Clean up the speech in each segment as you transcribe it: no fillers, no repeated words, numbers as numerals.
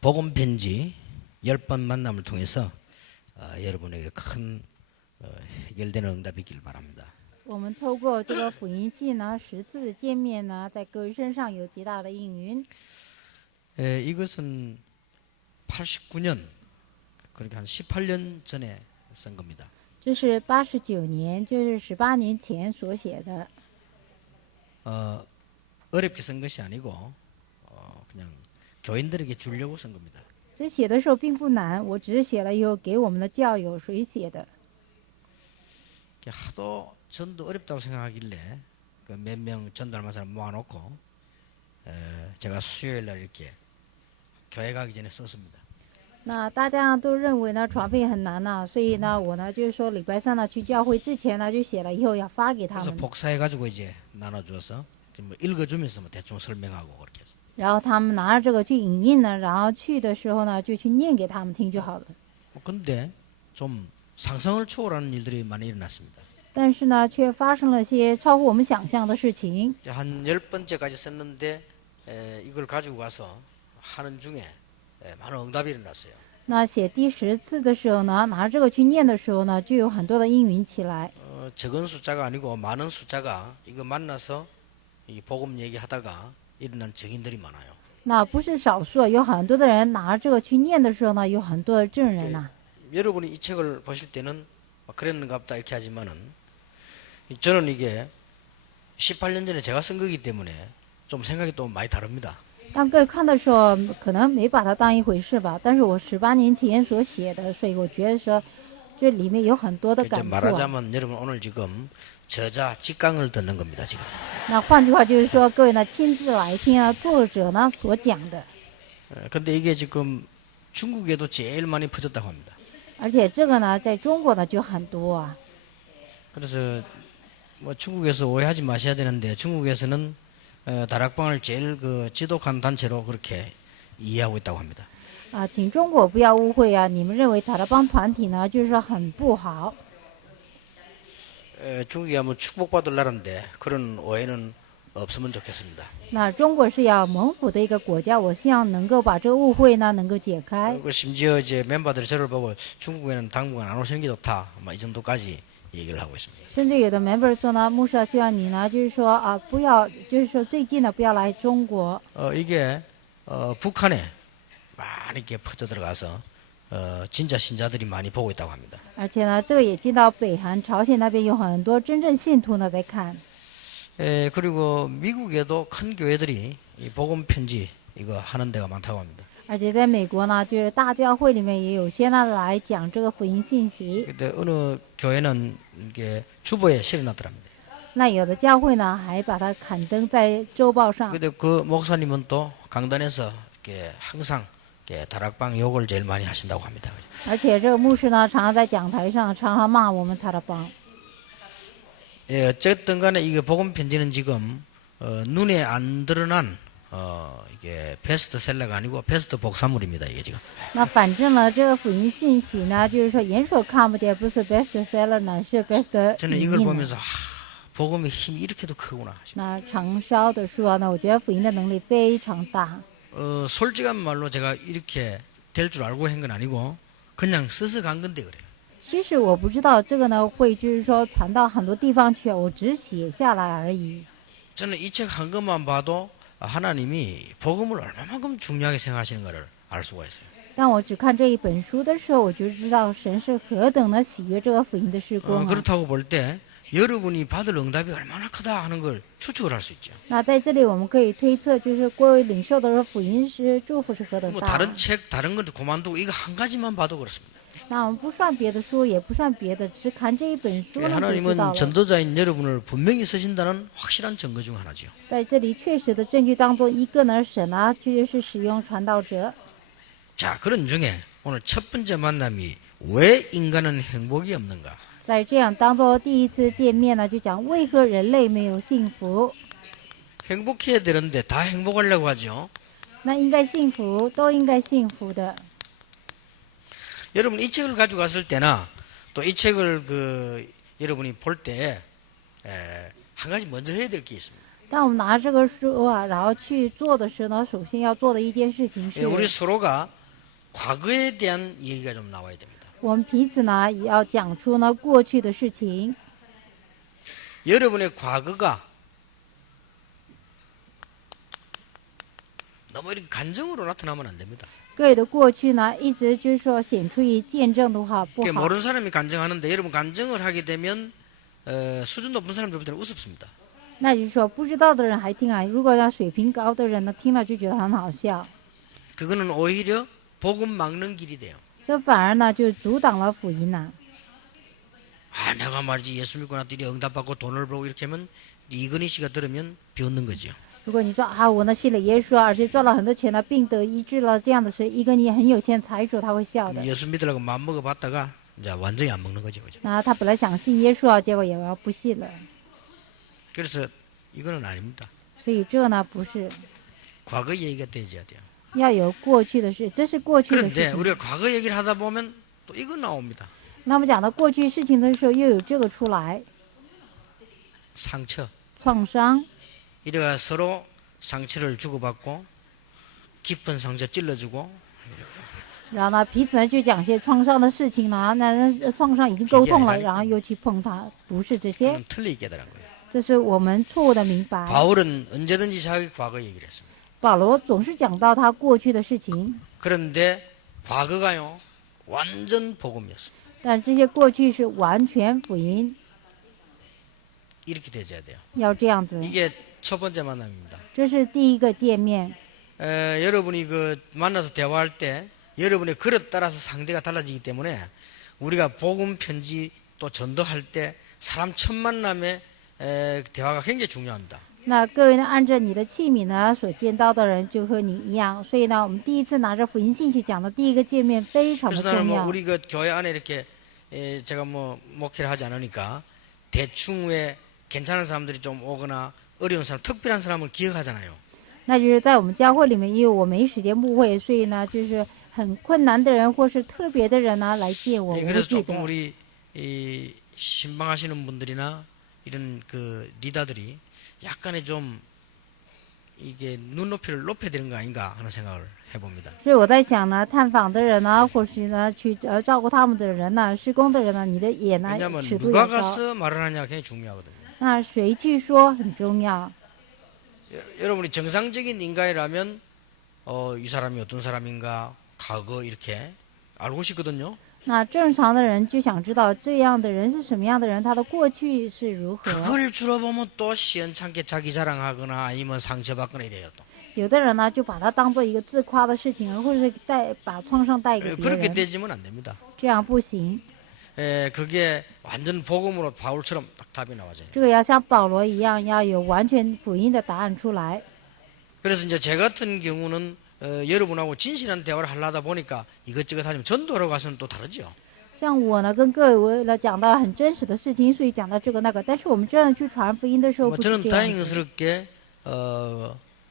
복음 편지 10번 만남을 통해서 여러분에게 큰 해결되는 응답이길 바랍니다. 我们透过这个福音信呢，10次的见面呢，在各位身上有极大的应允。 이것은 89년, 그러니까 한 18년 전에 쓴 겁니다. 这是89年，就是18年前所写的。 어렵게 쓴 것이 아니고 그냥 교인들에게 주려고 쓴 겁니다. 这写的时候并不难，我只是写了以后给我们的教友谁写的。 하도 전도 어렵다고 생각하길래 몇 명 전도할 만한 사람 모아놓고 제가 수요일날 이렇게 교회 가기 전에 썼습니다. 那大家都认为呢传费很难呐，所以呢我呢就是说礼拜三呢去教会之前呢就写了以后要发给他 그래서 们， 복사해가지고 이제 나눠주어서 뭐 읽어주면서 뭐 대충 설명하고 그렇게 했습니다. 然后他们拿着这个去影印呢，然后去的时候呢就去念给他们听就好了。 근데 좀 상상을 초월하는 일들이 많이 일어났습니다. 但是呢却发生了些超乎我们想象的事情。 한 10번째까지 썼는데 이걸 가지고 가서 하는 중에 많은 응답이 일어났어요. 那写第10次的时候呢，拿这个去念的时候呢，就有很多的应允起来。 적은 숫자가 아니고 많은 숫자가 이거 만나서 이 복음 얘기하다가 일어난 증인들이 많아요. 那不是少数，有很多的人拿这个去念的时候呢，有很多的证人呐、 여러분이 이 책을 보실 때는 그랬는가 보다 이렇게 하지만은 저는 이게 18년 전에 제가 쓴 거기 때문에 좀 생각이 또 많이 다릅니다. 当各位看的时候，可能没把它当一回事吧。但是我18年前所写的，所以我觉得说，这里面有很多的 이제 感触、啊。 말하자면 여러분 오늘 지금 저자 직강을 듣는 겁니다. 지금. 那换句话就是说，各位呢亲自来听啊，作者呢所讲的。 근데 이게 지금 중국에도 제일 많이 퍼졌다고 합니다. 而且这个呢，在中国呢就很多啊。 그래서 뭐 중국에서 오해하지 마셔야 되는데 중국에서는 다락방을 제일 지독한 단체로 그렇게 이해하고 있다고 합니다. 啊，请中国不要误会啊！你们认为塔勒邦团体呢，就是说很不好。 중국이 뭐 축복받을 나라인데 그런 오해는 없으면 좋겠습니다. 那中国是要蒙福的一个国家，我希望能够把这个误会呢能够解开。 심지어 이제 멤버들이 저를 보고 중국에는 당분간 안 오시는 게 좋다, 이 정도까지 얘기를 하고 있습니다. 甚至有的 member 说呢，牧师希望你呢，就是说啊，不要，就是说最近呢不要来中国。 이게 북한에 많이 이렇게 퍼져 들어가서 진짜 신자들이 많이 보고 있다고 합니다. 而且呢，这个也进到北韩、朝鲜那边有很多真正信徒呢在看。 그리고 미국에도 큰 교회들이 이 복음 편지 이거 하는 데가 많다고 합니다. 而且在美国呢，就是大教会里面也有些呢来讲这个福音信息。 근데 어느 교회는 이게 주보에 실어놨더랍니다. 那有的教会呢还把它刊登在周报上。 근데 그 목사님은 또 강단에서 이렇게 항상 이렇게 다락방 욕을 제일 많이 하신다고 합니다. 而且这个牧师呢，常常在讲台上常常骂我们塔勒邦。 어쨌든 간에 이게 복음 편지는 지금 눈에 안 드러난 이게 베스트셀러가 아니고 베스트 복사물입니다. 이게 지금. 那反正呢，这个福音信息呢，就是说眼所看不见，不是 best seller 呢，是 best 저는 影 이걸 印。 보면서 복음의 힘이 이렇게도 크구나. 那长烧的说呢，我觉得福音的能力非常大。 솔직한 말로 제가 이렇게 될 줄 알고 한 건 아니고 그냥 써서 간 건데 그래요. 其实我不知道这个呢会就是说传到很多地方去，我只写下来而已。 저는 이 책 한 것만 봐도 하나님이 복음을 얼마만큼 중요하게 생각하시는가를 알 수가 있어요. 当我只看这一本书的时候，我就知道神是何等的喜悦这个福音的事工啊。 그렇다고 볼 때 여러분이 받을 응답이 얼마나 크다 하는 걸 추측을 할 수 있죠. 那在这里我们可以推测，就是各位领受的福音是祝福是何等 뭐 大。 다른 책, 다른 건 그만두고 이거 한 가지만 봐도 그렇습니다. 那我们不算别的书，也不算别的，只看这一本书呢就知道 하나님은 了。 전도자인 여러분을 분명히 쓰신다는 확실한 증거 중 하나죠. 在这里确实的证据当中，一个呢，神呢确实是使用传道者。 자, 그런 중에 오늘 첫 번째 만남이 왜 인간은 행복이 없는가? 在这样当中，第一次见面呢，就讲为何人类没有幸福？ 행복해야 되는데 다 행복하려고 하죠. 那应该幸福，都应该幸福的。 여러분 이 책을 가지고 갔을 때나 또 이 책을 여러분이 볼 때 한 가지 먼저 해야 될 게 있습니다. 当我们拿这个书啊，然后去做的时候呢，首先要做的一件事情 예, 우리 是， 서로가 과거에 대한 얘기가 좀 나와야 됩니다. 我们彼此呢也要讲出呢过去的事情。 여러분의 과거가 너무 이렇게 감정으로 나타나면 안 됩니다. 各位的过去呢，一直就是说显出于见证的话不 그게 好。 모르는 사람이 간증하는데 여러분 간증을 하게 되면 수준 높은 사람들 볼 때는 우습습니다. 那就是说不知道的人还听啊，如果让水平高的人呢听了就觉得很好笑， 그거는 오히려 복음 막는 길이 돼요. 这反而呢就阻挡了福音呐。 아, 내가 말이지 예수 믿고 나더니 응답받고 돈을 벌고 이렇게 하면 이건희 씨가 들으면 비웃는 거죠. 如果你说啊，我呢信了耶稣啊，而且赚了很多钱了，病得医治了，这样的事，一个你很有钱财主他会笑的。 예수 믿으려고 마음 먹어봤다가 이제 완전히 안 먹는 거죠, 그죠? 那他本来想信耶稣啊，结果也要不信了， 그래서 이거는 아닙니다. 所以这呢不是 과거 얘기가 되어야 돼요. 要有过去的事，这是过去的事 그런데 情。 우리가 과거 얘기를 하다 보면 또 이거 나옵니다. 那么讲到过去事情的时候，又有这个出来， 상처. 创伤， 이래가 서로 상처를 주고받고 깊은 상처 찔러주고 然后呢彼此呢就讲些创伤的事情呢，那创伤已经沟通了， 이게 然后又去碰它，不是这些， 그건 틀리게 깨달은 거예요. 这是我们错误的明白。 바울은 언제든지 자기 과거 얘기를 했습니다. 保罗总是讲到他过去的事情， 그런데 과거가요 완전 복음이었습니다. 但这些过去是完全福音， 이렇게 되어야 돼요. 要这样子。 이게 첫 번째 만남입니다. 这是第一个见面。 여러분이 그 만나서 대화할 때 여러분의 그릇 따라서 상대가 달라지기 때문에 우리가 복음 편지 또 전도할 때 사람 첫 만남에 대화가 굉장히 중요합니다. 那各位呢，按照你的器皿呢，所见到的人就和你一样，所以呢，我们第一次拿着福音信息讲的第一个见面非常的 그래서 나는 重 뭐 要。 우리 그 교회 안에 이렇게 제가 뭐 목회를 하지 않으니까 대충 왜 괜찮은 사람들이 좀 오거나 어려운 사람, 특별한 사람을 기억하잖아요. 那就是在我们教会里面，因为我没时间牧会，所以呢，就是很困难的人或是特别的人呢来见我，我会 그래서 记 조금 得。 우리 이 신방하시는 분들이나 이런 그 리더들이 약간의 좀 이게 눈높이를 높여야 되는 거 아닌가 하는 생각을 해봅니다. 所以我在想呢，探访的人呢，或是呢去照顾他们的人呢，施工的人呢，你的眼呢 왜냐하면 尺度 누가 要高。 가서 말을 하냐 굉장히 중요하거든요. 那谁去说很重要。 여러분이 정상적인 인간이라면 이 사람이 어떤 사람인가 과거 이렇게 알고 싶거든요. 那正常的人就想知道这样的人是什么样的人，他的过去是如何。 그걸 주로 보면 또 시원찮게 자기 자랑하거나 아니면 상처받거나 이래요. 또. 有的人呢，就把它当做一个自夸的事情，或者是把创伤带给别 그렇게 人， 되지면 안 됩니다. 这样不行。 그게 완전 복음으로 바울처럼 딱 답이 나와져요. 这个要像保罗一样，要有完全福音的答案出来。 그래서 이제 제 같은 경우는 여러분하고 진실한 대화를 하려다 보니까 이것저것 하지만 전도하러 가서는 또 다르죠. 像我呢，跟各位为了讲到很真实的事情，所以讲到这个那个。但是我们真的去传福音的时候， 뭐 不是 저는 这样子。 다행스럽게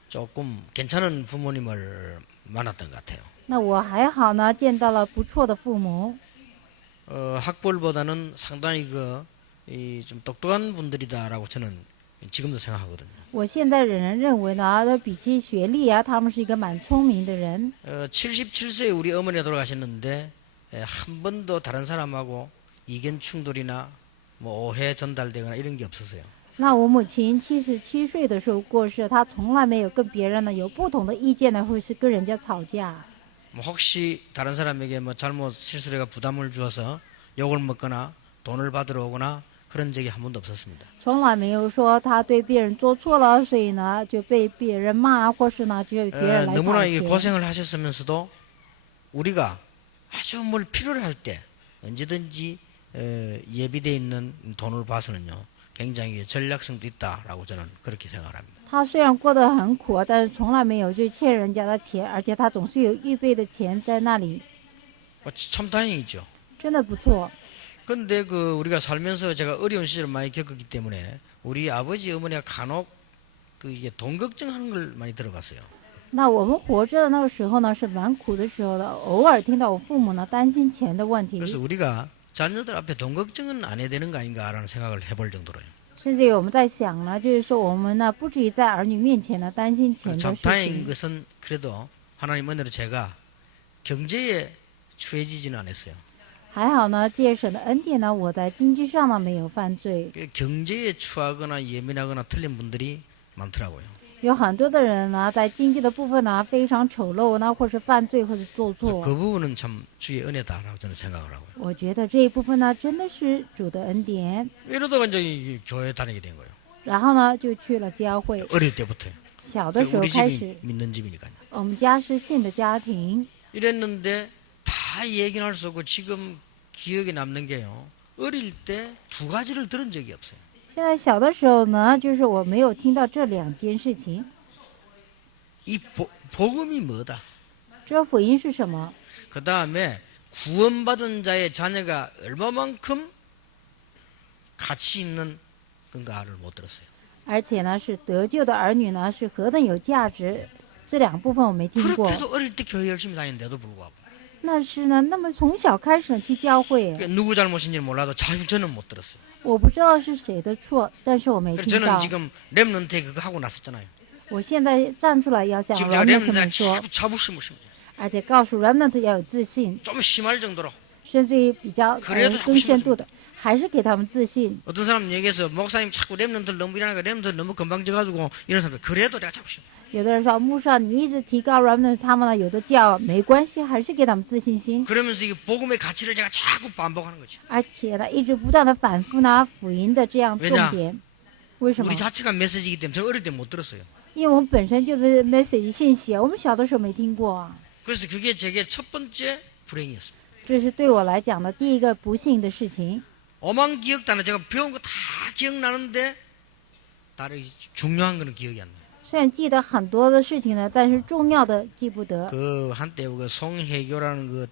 조금 괜찮은 부모님을 만났던 것 같아요. 那我还好呢，见到了不错的父母。 학벌보다는 상당히 좀 똑똑한 분들이다라고 저는 지금도 생각하거든요. 我现在仍然认为呢，比起学历啊，他们是一个蛮聪明的人。 77세에 우리 어머니가 돌아가셨는데 한 번도 다른 사람하고 이견 충돌이나 뭐 오해 전달되거나 이런 게 없었어요. 那我母亲77岁的时候过世，她从来没有跟别人呢有不同的意见呢，或是跟人家吵架。 뭐 혹시 다른 사람에게 뭐 잘못 실수를 해가 부담을 주어서 욕을 먹거나 돈을 받으러 오거나 그런 적이 한 번도 없었습니다. 从来没有说她对别人做错了，所以呢就被别人骂，或是呢就别人来 너무나 讨 이게 钱。 고생을 하셨으면서도 우리가 아주 뭘 필요로 할 때 언제든지 예비되어 있는 돈을 봐서는요 굉장히 전략성도 있다라고 저는 그렇게 생각을 합니다. 她虽然过得很苦，但是从来没有就欠人家的钱，而且她总是有预备的钱在那里， 참 다행이죠. 真的不错。 그런데 우리가 살면서 제가 어려운 시절을 많이 겪었기 때문에 우리 아버지 어머니가 간혹 이게 돈 걱정하는 걸 많이 들어봤어요. 那我们活着的那个时候呢，是蛮苦的时候的，偶尔听到我父母呢担心钱的问题。 그래서 우리가 자녀들 앞에 돈 걱정은 안 해야 되는 거 아닌가라는 생각을 해볼 정도로요. 甚至于我们在想呢，就是说我们呢，不至于在儿女面前呢担心钱 그래서 的 참 事 다행인 情。 것은 그래도 하나님 은혜로 제가 경제에 추해지지는 않았어요. 还好呢，借神的恩典呢，我在经济上呢没有犯罪。 그 경제에 추하거나 예민하거나 틀린 분들이 많더라고요. 有很多的人呢，在经济的部分呢非常丑陋呢，或是犯罪或是做 그래서 错。 그 부분은 참 주의 은혜다라고 저는 생각을 하고요. 我觉得这一部分呢，真的是主的恩典。 이러다가 이제 이 교회 다니게 된 거예요. 然后呢，就去了教会。 어릴 때부터요. 小的时候 우리 开 집이 始， 믿는 집이니까요. 我们家是信的家庭。 이랬는데 다 얘기는 할 수 없고 지금 기억에 남는 게요. 어릴 때 두 가지를 들은 적이 없어요. 现在小的时候呢，就是我没有听到这两件事情。 이 복음이 뭐다. 这福音是什么？ 그 다음에 구원받은 자의 자녀가 얼마만큼 가치 있는 건가를 못 들었어요. 而且呢，是得救的儿女呢，是何等有价值？这两部分我没听过。 그렇게도 어릴 때 교회 열심히 다니는데도 불구하고 那是呢，那么从小开始去教会， 누구 잘못인지는 몰라도 저는 못 들었어요. 我不知道是谁的错，但是我没 그래서 听 저는 到。 지금 랩런트에 그거 하고 났었잖아요. 我现在站出来要向 지금 제가 remnant 랩런트에 们说， 자꾸 자부심을 심어요. 而且告诉 remnant 要有自信， 좀 심할 정도로 甚至于比较 그래도 更深度的，还是给他们自信。 어떤 사람 얘기해서 목사님 자꾸 랩런트를 너무 일하니까 랩런트를 너무 건방져가지고 이런 사람들 그래도 내가 자부심. 有的人说牧师，你一直提高 remnant， 他们呢有的叫没关系，还是给他们自信心。 그러면서 이 복음의 가치를 제가 자꾸 반복하는 거죠. 而且呢，一直不断的反复呢福音的这样重点。为什么 우리 ？ 자체가 메시지이기 때문에 저 어릴 때 못 들었어요. 因为我们本身就是 message 信息，我们小的时候没听过啊。 그래서 그게 제게 첫 번째 불행이었습니다. 这是对我来讲的第一个不幸的事情。 오만 기억도 제가 배운 거 다 기억나는데 다른 중요한 거는 기억이 안 나요. 虽然记得很多的事情呢，但是重要的记不得。 그 한때 그 송혜교라는 그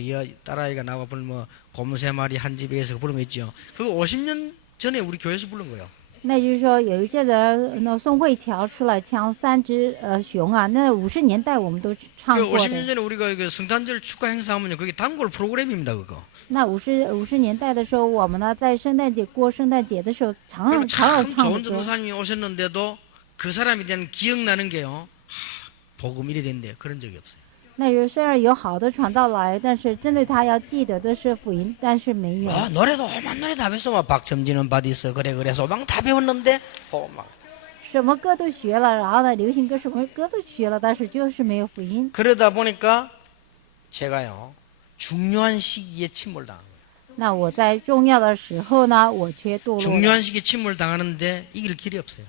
이거 딸아이가 나와 부른 뭐 곰새 마리 한 집에서 부른 거 있죠. 그거 50년 전에 우리 교회에서 부른 거예요. 那就是说，有一阵子那宋慧乔出来唱三只熊啊，那50年代我们都唱 그 过 50년 的。 전에 우리가 그 성탄절 축하 행사하면요, 그게 단골 프로그램입니다, 그거. 那50年代的时候，我们呢在圣诞节过圣诞节的时候，常 그리고 常有 참 唱 좋은 的歌。 전도사님이 오셨는데도 그 사람에 대한 기억나는 게요, 복음 이래 된대 그런 적이 없어요. 那就是虽然有好的传道来，但是针对他要记得的是福音，但是没有。 노래도 오만 노래 다 배웠어. 막 박첨지는 바디스 그래 소방 다 배웠는데 복음 막. 什么歌都学了，然后呢，流行歌什么歌都学了，但是就是没有福音。 그러다 보니까 제가요 중요한 시기에 침몰당한 거예요. 那我在重要的时候呢，我却堕落了。 중요한 시기에 침몰당하는데 이길 길이 없어요.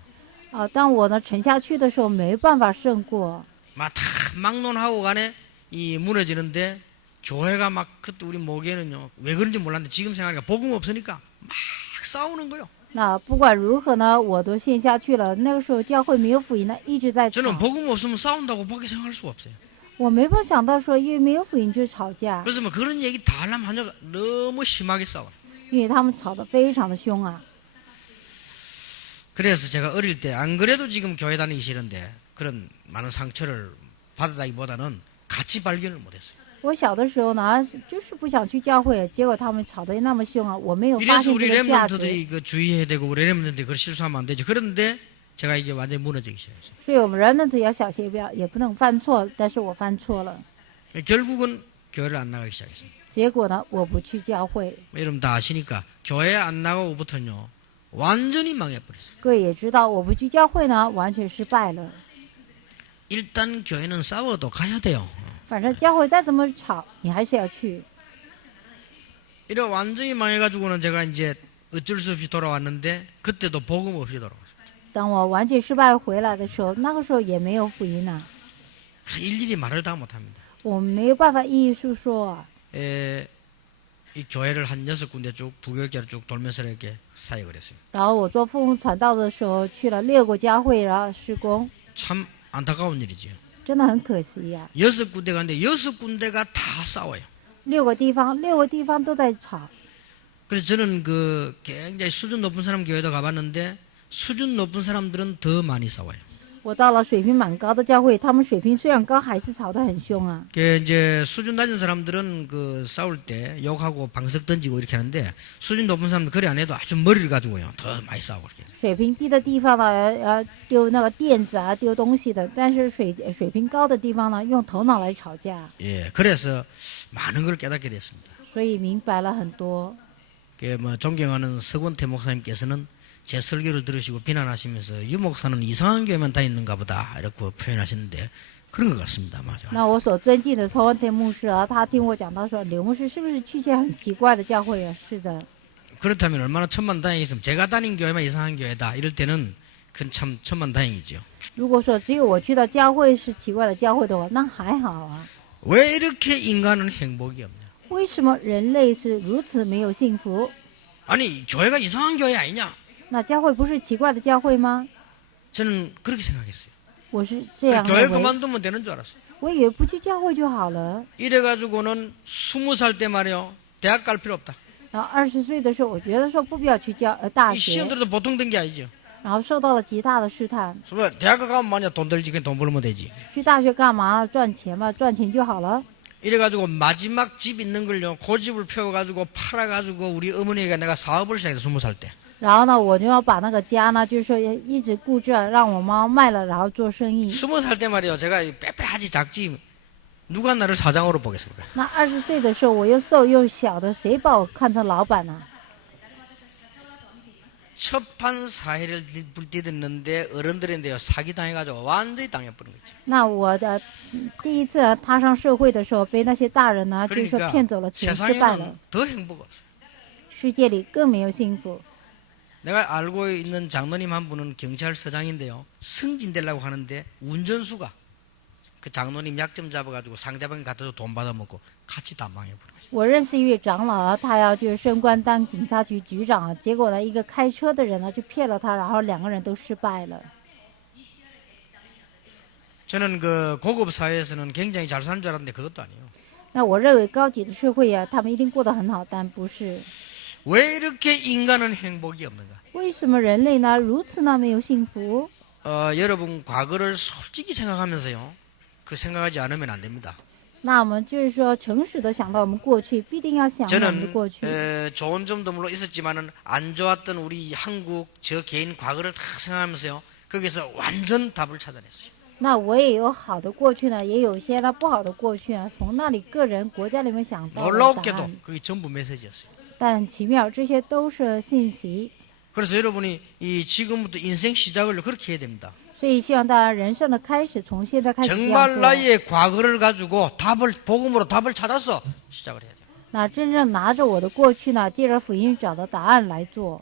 当我呢沉下去的时候，没办法胜过。 막 다 막론하고 간에 이 무너지는데 교회가 막 그때 우리 모교에는요 왜 그런지 몰랐는데 지금 생각하니까 복음 없으니까 막 싸우는 거요. 那不管如何呢，我都陷下去了。那个时候教会没有福音呢，一直在吵。 저는 복음 없으면 싸운다고 밖에 생각할 수가 없어요. 我没法想到说，因为没有福音就吵架， 그래서 뭐 그런 얘기 다 하려면 한자가 너무 심하게 싸워요. 因为他们吵得非常的凶啊。 그래서 제가 어릴 때 안 그래도 지금 교회 다니기 싫은데 그런 많은 상처를 받았다기보다는 가치 발견을 못했어요. 我小的时候呢，就是不想去教会，结果他们吵得那么凶啊，我没有发 이래서 现 우리 这个价值。 랩런트들이 그 주의해야 되고 우리 랩런트들이 그걸 실수하면 안 되죠. 그런데 제가 이게 완전히 무너지기 시작했어요. 所以我们人呢，要小心，也不能犯错。但是我犯错了， 결국은 교회를 안 나가기 시작했어요. 结果呢，我不去教会。 여러분 다 아시니까 교회 안 나가고부터는요 완전히 망해버렸어요. 各位也知道，我不去教会呢，完全失败了。 일단 교회는 싸워도 가야 돼요. 反正教会再怎么吵，你还是要去。 이래 완전히 망해가지고는 제가 이제 어쩔 수 없이 돌아왔는데 그때도 복음 없이 돌아왔어요. 当我完全失败回来的时候，那个时候也没有福音呐、 일일이 말을 다 못합니다. 我们没有办法一一述说啊。 이 교회를 한 6군데 쭉 부교육자를 쭉 돌면서 이렇게 사역을 했어요. 然后我做父母传道的时候，去了6个教会，然后施工， 참 안타까운 일이지요. 真的很可惜呀、 6군데 가는데 6군데가 다 싸워요. 6个地方都在吵。 그래서 저는 그 굉장히 수준 높은 사람 교회도 가봤는데 수준 높은 사람들은 더 많이 싸워요. 我到了水平蛮高的教会，他们水平虽然高，还是吵得很凶啊。 이제 수준 낮은 사람들은 그 싸울 때 욕하고 방석 던지고 이렇게 하는데 수준 높은 사람들 그래 안 해도 아주 머리를 가지고요 더 많이 싸우고 이렇게. 水平低的地方呢，丢那个垫子啊，丢东西的；但是水平高的地方呢，用头脑来吵架， 예, 그래서 많은 걸 깨닫게 됐습니다. 所以明白了很多。 뭐 존경하는 서권태 목사님께서는 제 설교를 들으시고 비난하시면서 유 목사는 이상한 교회만 다니는가 보다 이렇게 표현하시는데 그런 것 같습니다. 맞아요. 那我所尊敬的曹文天牧师啊，他听我讲到说，刘牧师是不是去些很奇怪的教会啊？是的。 그렇다면 얼마나 천만다행이겠습니까? 제가 다닌 교회만 이상한 교회다 이럴 때는 그건 참 천만다행이죠. 如果说只有我去的教会是奇怪的教会的话，那还好啊。 왜 이렇게 인간은 행복이 없냐? 为什么人类是如此没有幸福？ 아니 교회가 이상한 교회 아니냐? 那教会不是奇怪的教会吗？ 저는 그렇게 생각했어요. 我是这样 교회 认为， 그만두면 되는 줄 알았어요. 我以为不去教会就好了。 이래가지고는 20살 때 말이요. 대학 갈 필요 없다. 然后20岁的时候，我觉得说不必要去大 이 시험 学， 들어도 보통 된 게 아니죠. 然后受到了极大的试探。 뭐 대학 가면 뭐냐 돈 들지 그냥 돈 벌면 되지. 去大学干嘛？赚钱嘛，赚钱就好了。 이래가지고 마지막 집 있는 걸요 고집을 펴가지고 팔아가지고 우리 어머니가 내가 사업을 시작했어 20살 때. 然后呢，我就要把那个家呢，就是说一直顾着，让我妈卖了，然后做生意。 20살 때 말이요 제가 빼빼하지 작지 누가 나를 사장으로 보겠습니까? 那20岁的时候，我又瘦又小的，谁把我看成老板呢？ 첫판 사회를 디뎠는데 어른들인데요 사기당해가지고 완전히 당해버린 거죠. 那我的第一次踏上社会的时候，被那些大人呢，就是说 그러니까 骗走了钱，失败了。 세상에는 더 행복 없어. 世界里更没有幸福。 내가 알고 있는 장로님 한 분은 경찰서장인데요. 승진 되려고 하는데 운전수가 그 장로님 약점 잡아가지고 상대방이 갖다 줘 돈 받아먹고 같이 다 망해버린 거죠. 我认识一位长老啊，他要就是升官当警察局局长啊，结果呢，一个开车的人呢就骗了他，然后两个人都失败了。 저는 그 고급 사회에서는 굉장히 잘 사는 줄 알았는데 그것도 아니에요. 那我认为高级的社会啊，他们一定过得很好，但不是。 왜 이렇게 인간은 행복이 없는가? 为什么人类呢如此呢没有幸福？ 여러분 과거를 솔직히 생각하면서요. 그 생각하지 않으면 안 됩니다. 那我们就是说诚实的想到我们过去，必定要想到我们的 저는 过去。 좋은 점도 물론 있었지만은 안 좋았던 우리 한국 저 개인 과거를 다 생각하면서요. 거기서 완전 답을 찾아냈어요. 那我也有好的过去呢，也有一些呢不好的过去啊，从那里个人国家里面想到了答 놀랍게도 案。 그게 전부 메시지였어요. 但很奇妙，这些都是信息。 그래서 여러분이 이 지금부터 인생 시작을 그렇게 해야 됩니다. 所以希望大家人生的开始从现在开始这样 정말 做。 나의 과거를 가지고 답을 복음으로 답을 찾아서 시작을 해야 돼요. 那真正拿着我的过去呢，借着福音找到答案来做。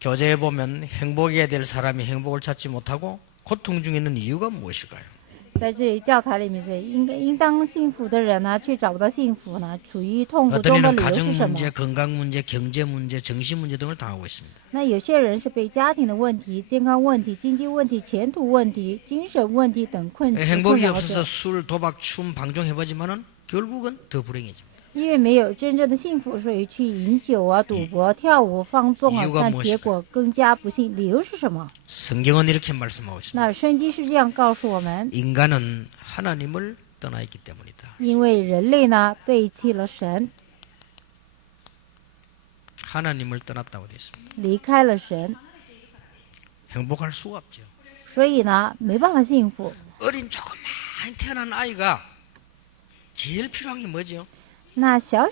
교제에 보면 행복해야 될 사람이 행복을 찾지 못하고 고통 중에 있는 이유가 무엇일까요? 在这里教材里面是应当幸福的人呢，却找不到幸福呢，处于痛苦 어떤 中的 이는 理由 가정 是什么？ 문제, 건강 문제, 경제 문제, 정신 문제 등을 당하고 있습니다. 那有些人是被家庭的问题、健康问题、经济问题、前途问题、精神问题等困 행복이 扰 없어서 着。 술, 도박, 춤, 방종 해보지만은 결국은 더 불행해집니다. 因为没有真正的幸福，所以去饮酒啊、赌博、跳舞、放纵啊 이유가 ，但 무엇일까요 结果更加不幸。理由是什么？ 성경은 이렇게 말씀하고 있습니다. 那圣经是这样告诉我们： 인간은 하나님을 떠나 있기 때문이다. 因为人类呢背弃了神， 하나님을 떠났다고 되어 있습니다. 离开了神， 행복할 수가 없죠. 所以呢没办法幸福。 어린 조그만 태어난 아이가 제일 필요한 게 뭐죠? 那小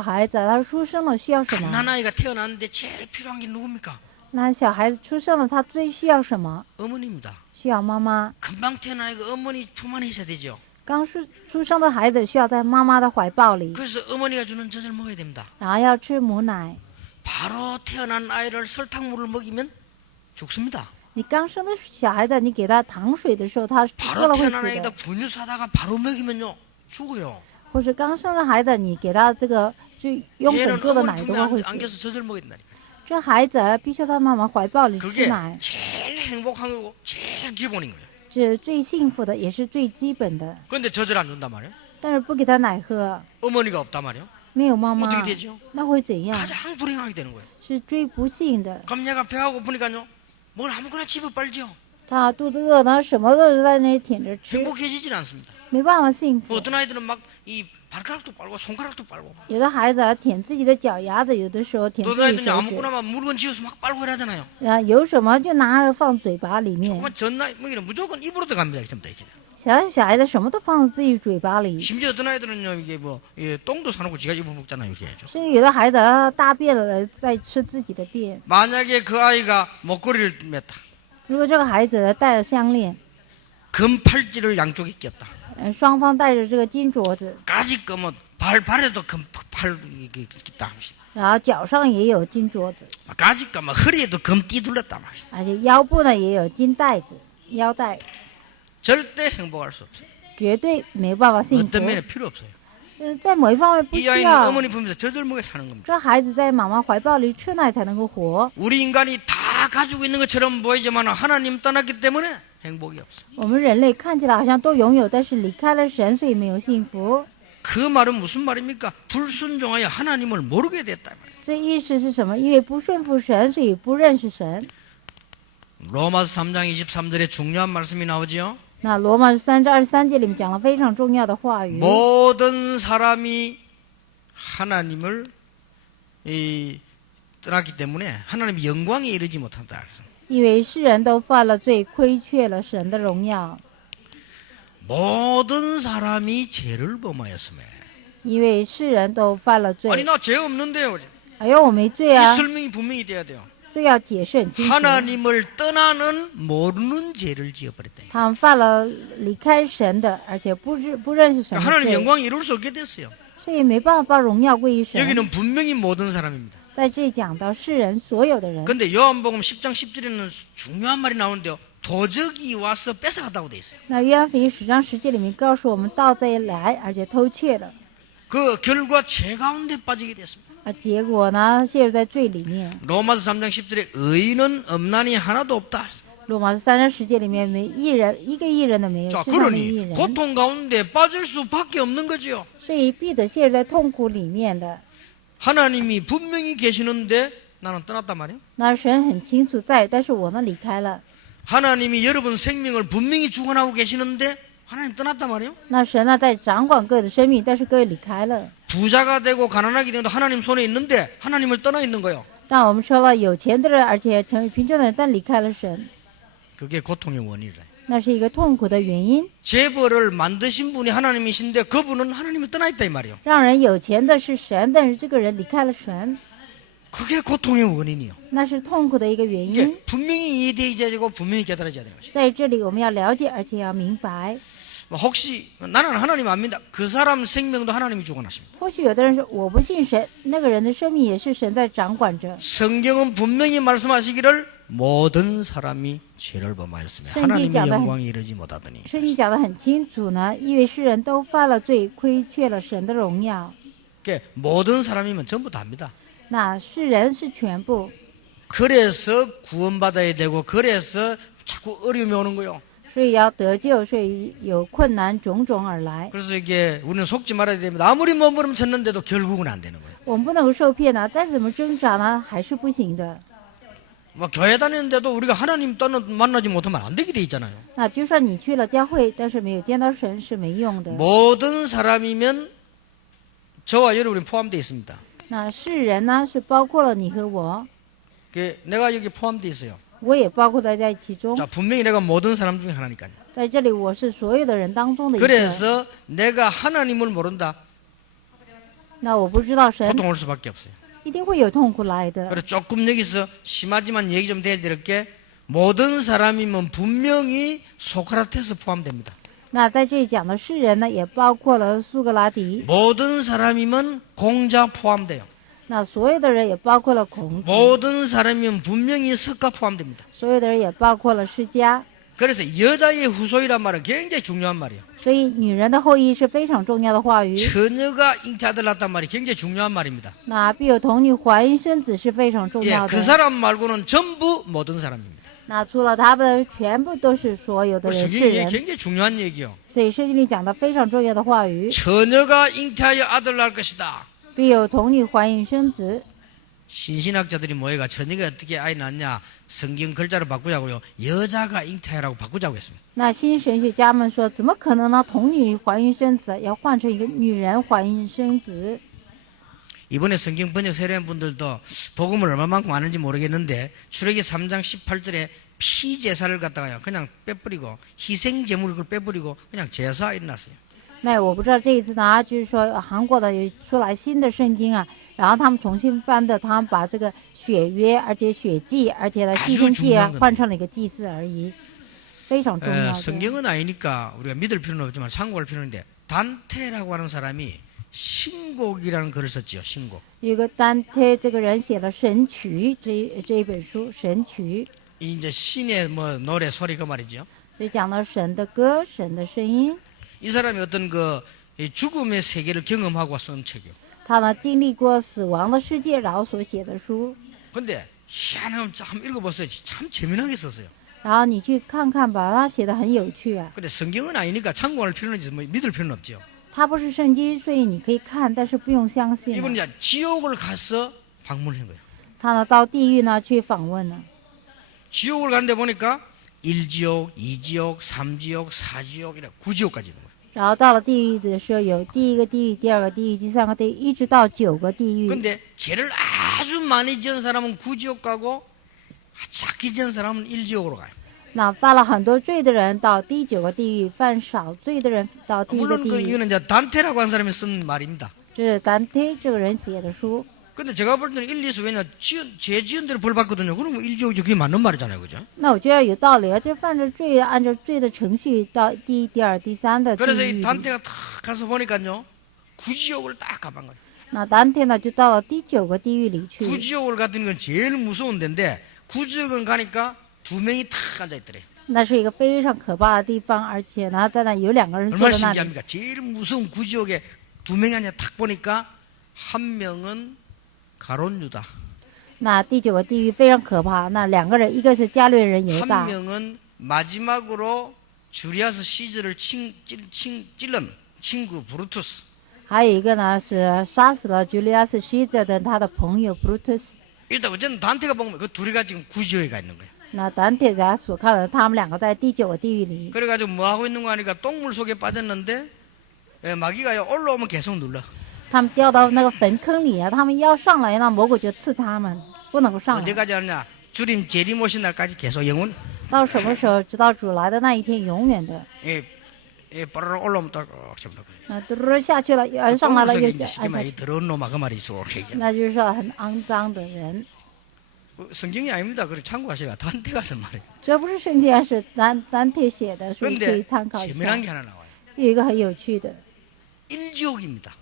孩子他出生了需要什么？ 갓난아이가 태어났는데 제일 필요한 게 누굽니까? 那小孩子出生了，他最需要什么？ 어머니입니다. 需要妈妈。 금방 태어난 아이가 어머니 품 안에 있어야 되죠. 刚出生的孩子需要在妈妈的怀抱里， 그래서 어머니가 주는 젖을 먹어야 됩니다. 然后要吃母奶。 바로 태어난 아이를 설탕물을 먹이면 죽습니다. 你刚生的小孩子，你给他糖水的时候，他喝 바로 了会 태어난 死 아이가 的。 분유 사다가 바로 먹이면요 죽어요. 或是刚生的孩子，你给他这个就用粉 얘는 做的 어머니 奶的 품에 话会 안겨서 死。 젖을 먹어야 된다니까. 这孩子必须在妈妈怀抱里吃 그게 奶， 제일 행복한 거고 제일 기본인 거예요. 是最幸福的，也是最基本的。 그런데 젖을 안 준단 말이에요. 但是不给他奶喝， 어머니가 없단 말이에요. 没有妈妈 어떻게 ， 되죠? 那会怎样？ 가장 불행하게 되는 거예요. 是最不幸的。 그럼 얘가 배가 고프니까요. 뭘 아무거나 집어 빨죠. 他肚子饿呢，什么都是在那里舔着吃， 행복해지질 않습니다. 没办法幸福。 어떤 아이들은 막 이 발가락도 빨고 손가락도 빨고 有的孩子啊，舔自己的脚丫子，有的时候舔 또 自 어떤 己 아이들은 手指， 아무거나 막 물건 지어서 막 빨고 이러잖아요. 啊，有什么就拿着放嘴巴里面。 정말 전날 먹이는 무조건 입으로 들어갑니다. 전부 이렇게. 小孩子什么都放在自己嘴巴里， 심지어 어떤 아이들은요 이게 뭐 예, 똥도 사놓고 지가 입어 먹잖아요. 이렇게 해죠. 甚至有的孩子啊大便了在吃自己的便。 만약에 그 아이가 목걸이를 맸다. 如果这个孩子戴了项链， 금팔찌를 양쪽에 꼈다. 双方戴着这个金镯子， 까지 끄면 발에도 금팔 있다. 然后脚上也有金镯子， 까지 끄면 허리에도 금띠 둘렀다. 而且腰部呢也有金带子，腰带， 절대 행복할 수 없어요. 绝对没办法幸福。 어떤 면에 필요 없어요. 在某一方面不 이 需 아이는 要， 어머니 품에서 저절목에 사는 겁니다. 这孩子在妈妈怀抱里吃奶才能够活。 우리 인간이 다 가지고 있는 것처럼 보이지만 하나님 떠났기 때문에 행복이 없어요. 我们人类看起来好像都拥有，但是离开了神，所以没有幸福。 그 말은 무슨 말입니까? 불순종하여 하나님을 모르게 됐다. 这意思是什么？因为不顺服神，所以不认识神。 로마서 3장 23절에 중요한 말씀이 나오지요. 那罗马3章23节里面讲了非常重要的话语。 모든 사람이 하나님을 떠났기 때문에 하나님의 영광에 이르지 못한다. 因为世人都犯了罪，亏缺了神的荣耀。 모든 사람이 죄를 범하였음에. 因为世人都犯了 아니 罪。 나 죄 없는데요. 哎呦，我没罪 이 啊！ 설명이 분명히 돼야 돼요. 这要解释很清楚。 하나님을 떠나는 모르는 죄를 지어버렸다. 他们犯了离开神的，而且不认识神 그러니까 的 하나님 罪， 영광이 이룰 수 없게 됐어요. 所以没办法把荣耀归于神。 여기는 분명히 모든 사람입니다. 在这里讲到世人所有的人。 근데 요한복음 10장 10절에는 중요한 말이 나오는데요. 도적이 와서 뺏어갔다고 돼 있어요. 那约翰福音10章10节里面告诉我们，盗贼来，而且偷窃了， 그 결과 죄 가운데 빠지게 됐습니다. 结果呢，陷入在罪里面。 로마서 3장 10절에 의인은 없나니 하나도 없다. 罗马书3章10节里面没一人，一个义人都没有， 자, 世上没一 그러니 人， 고통 가운데 빠질 수밖에 없는 거지요. 所以必得陷入在痛苦里面的。 하나님이 분명히 계시는데 나는 떠났단 말이에요. 那神很清楚在，但是我呢离开了。 하나님이 여러분 생명을 분명히 주관하고 계시는데 하나님 떠났단 말이에요. 那神呢在掌管各位的生命，但是各位离开了。 부자가 되고 가난하게 되도 하나님 손에 있는데 하나님을 떠나 있는 거예요. 但我们说了，有钱的人，而且成为贫穷的人，但离开了神， 그게 고통의 원인이래. 那是一个痛苦的原因。 재벌을 만드신 분이 하나님이신데 그분은 하나님을 떠나 있다 이 말이에요. 让人有钱的是神，但是这个人离开了神， 그게 고통의 원인이요. 那是痛苦的一个原因。 이게 분명히 이해되어야 되고 분명히 깨달아져야 되는 것이죠. 在这里我们要了解，而且要明白。 혹시 나는 하나님 안 믿다. 그 사람 생명도 하나님이 주관하십니다. 或许有的人说我不信神，那个人的生命也是神在掌管着。 성경은 분명히 말씀하시기를 모든 사람이 죄를 범하였으며 하나님의 영광에 이르지 못하더니. 圣经讲得很清楚呢，因为世人都犯了罪，亏缺了神的荣耀。 그게 모든 사람이면 전부 다입니다. 那世人是全部， 그래서 구원받아야 되고 그래서 자꾸 어려움이 오는 거예요. 所以要得救，所以有困难种种而来。 그래서 이게 우리는 속지 말아야 됩니다. 아무리 몸부림쳤는데도 결국은 안 되는 거예요. 我们不能够受骗呢，再怎么挣扎呢，还是不行的。 막 교회 다니는데도 우리가 하나님 만나지 못하면 안 되게 돼 있잖아요. 那就算你去了教会，但是没有见到神是没用的。 모든 사람이면 저와 여러분이 포함되어 있습니다. 那世人呢，是包括了你和我， 내가 여기 포함되어 있어요. 我也包括在其中。 자, 분명히 내가 모든 사람 중에 하나니까요. 在这里，我是所有的人当中的一个。 그래서 내가 하나님을 모른다. 那我不知道神， 고통 올 수밖에 없어요. 一定会有痛苦来的。 그래서 조금 여기서 심하지만 얘기 좀 대드릴게. 모든 사람이면 분명히 소크라테스 포함됩니다. 那在这里讲的世人呢，也包括了苏格拉底。 모든 사람이면 공자 포함돼요. 那所有的人也包括了孔子， 모든 사람이면 분명히 석가 포함됩니다. 所有的人也包括了释迦。 그래서 여자의 후손이란 말은 굉장히 중요한 말이에요. 所以女人的后裔是非常重要的话语。 처녀가 잉태아들 낳았단 말이 굉장히 중요한 말입니다. 那必有童女怀孕生子是非常重 예, 要 그 的。 사람 말고는 전부 모든 사람입니다. 那除了他们，全部都是所有的人世 성경이 人。 굉장히 중요한 얘기요. 所以圣经里讲的非常重要的话语， 처녀가 잉태하여 아들 낳을 것이다. 必有童女怀孕生子。 신신학자들이 모여가 저녁에 어떻게 아이 낳냐 성경 글자로 바꾸자고요. 여자가 잉태하라고 바꾸자고 했습니다. 那新神学家们说，怎么可能呢？童女怀孕生子，要换成一个女人怀孕生子。 이번에 성경 번역 세례한 분들도 복음을 얼마만큼 아는지 모르겠는데 출애기 3장 18절에 피 제사를 갖다가요 그냥 빼버리고 희생 제물을 그걸 빼버리고 그냥 제사 일어났어요. 那我不知道这一次呢，就是说韩国的有出来新的圣经啊，然后他们重新翻的，他们把这个血约，而且血祭，而且呢牺牲祭啊换成了一个祭祀而已，非常重要的。 성경은 아니니까 우리가 믿을 필요는 없지만 참고할 필요는 있는데 단테라고 하는 사람이 신곡이라는 글을 썼죠. 신곡. 有个丹贴这个人写了《神曲》这一本书，《神曲》 이제 신의 뭐 노래 소리 그 말이죠. 就讲到神的歌、神的声音。 이 사람이 어떤 그 죽음의 세계를 경험하고 쓴 책이요. 他呢经历过死亡的世界，然后所写的书。 근데 희한하면 한번 읽어보세요. 참 재미나게 썼어요. 然后你去看看吧，他写的很有趣啊。 근데 성경은 아니니까 참고할 필요는 있지 뭐 믿을 필요는 없죠. 它不是圣经，所以你可以看，但是不用相信啊。 이분은 이제 지옥을 가서 방문한 거예요. 他呢到地狱呢去访问了。 지옥을 가는데 보니까 1지옥, 2지옥, 3지옥, 4지옥 이래 9지옥까지 있는 거예요. 然后到了地狱的时候，有第一个地狱、第二个地狱、第三个地狱，一直到9个地狱。 근데 죄를 아주 많이 지은 사람은 9지옥 가고 작게 지은 사람은 1지옥으로 가요. 那犯了很多罪的人到第9个地狱，犯少罪的人到第1个 물론 地狱。 이거는 이제 단테라고 한 사람이 쓴 말입니다. 这是丹贴这个人写的书。 근데 제가 볼 때는 1, 2수 왜냐 죄 지은 대로 벌 받거든요. 그러면 1지옥이 그게 맞는 말이잖아요. 그죠? 那我觉得有道理啊，这犯着罪，按照罪的程序到第1、第2、第3的 그래서 地 이 狱里。 단테가 딱 가서 보니까요. 9지옥을 딱 가본 거예요. 那丹贴呢就到了第9个地狱里去。 9지옥을 갔던 건 제일 무서운 데인데 9지옥은 가니까 두 명이 탁 앉아있더래요. 那是一个非常可怕的地方，而且呢，在那有2个人坐 얼마나 在那里。 신기합니까? 제일 무서운 9지옥에 두 명이 앉아 탁 보니까 한 명은 가론 유다, 那第9个地狱非常可怕，那2个人，一个是加略人犹 한 大， 명은 마지막으로 주리아스 시저를 찔른 친구 브루투스. 还有一个呢是杀死了 Julius Caesar 的他的朋友 Brutus。 일단 어쨌든 단테가 보면 그 둘이가 지금 9지옥에 가 있는 거예요. 那丹贴家所看的，他们2个在第9个地狱里。 그래가지고 뭐 하고 있는 거 하니까 똥물 속에 빠졌는데 마귀가요 올라오면 계속 눌러. 他们掉到那个坟坑里啊，他们要上来，那魔鬼就刺他们，不能够上来。 언제까지 하느냐? 주님 재림 오신 날까지 계속 영원. 到什么时候？直到主来的那一天，永远的。 바로 올라오면 또 잡는 거예요. 那嘟下去了，又上来了，又 이제 下 쉽게 下 말이 去， 더러운 놈아 그 말이 있어. 이제. 那就是说很肮脏的人。 성경이 아닙니다. 그래 참고하시라. 단테 가서 말이에요. 这不是圣经，是丹贴写的，所以可以 그런데 参考一下 재미난 。게 하나 나와요. 有一个很有趣的， 1지옥입니다.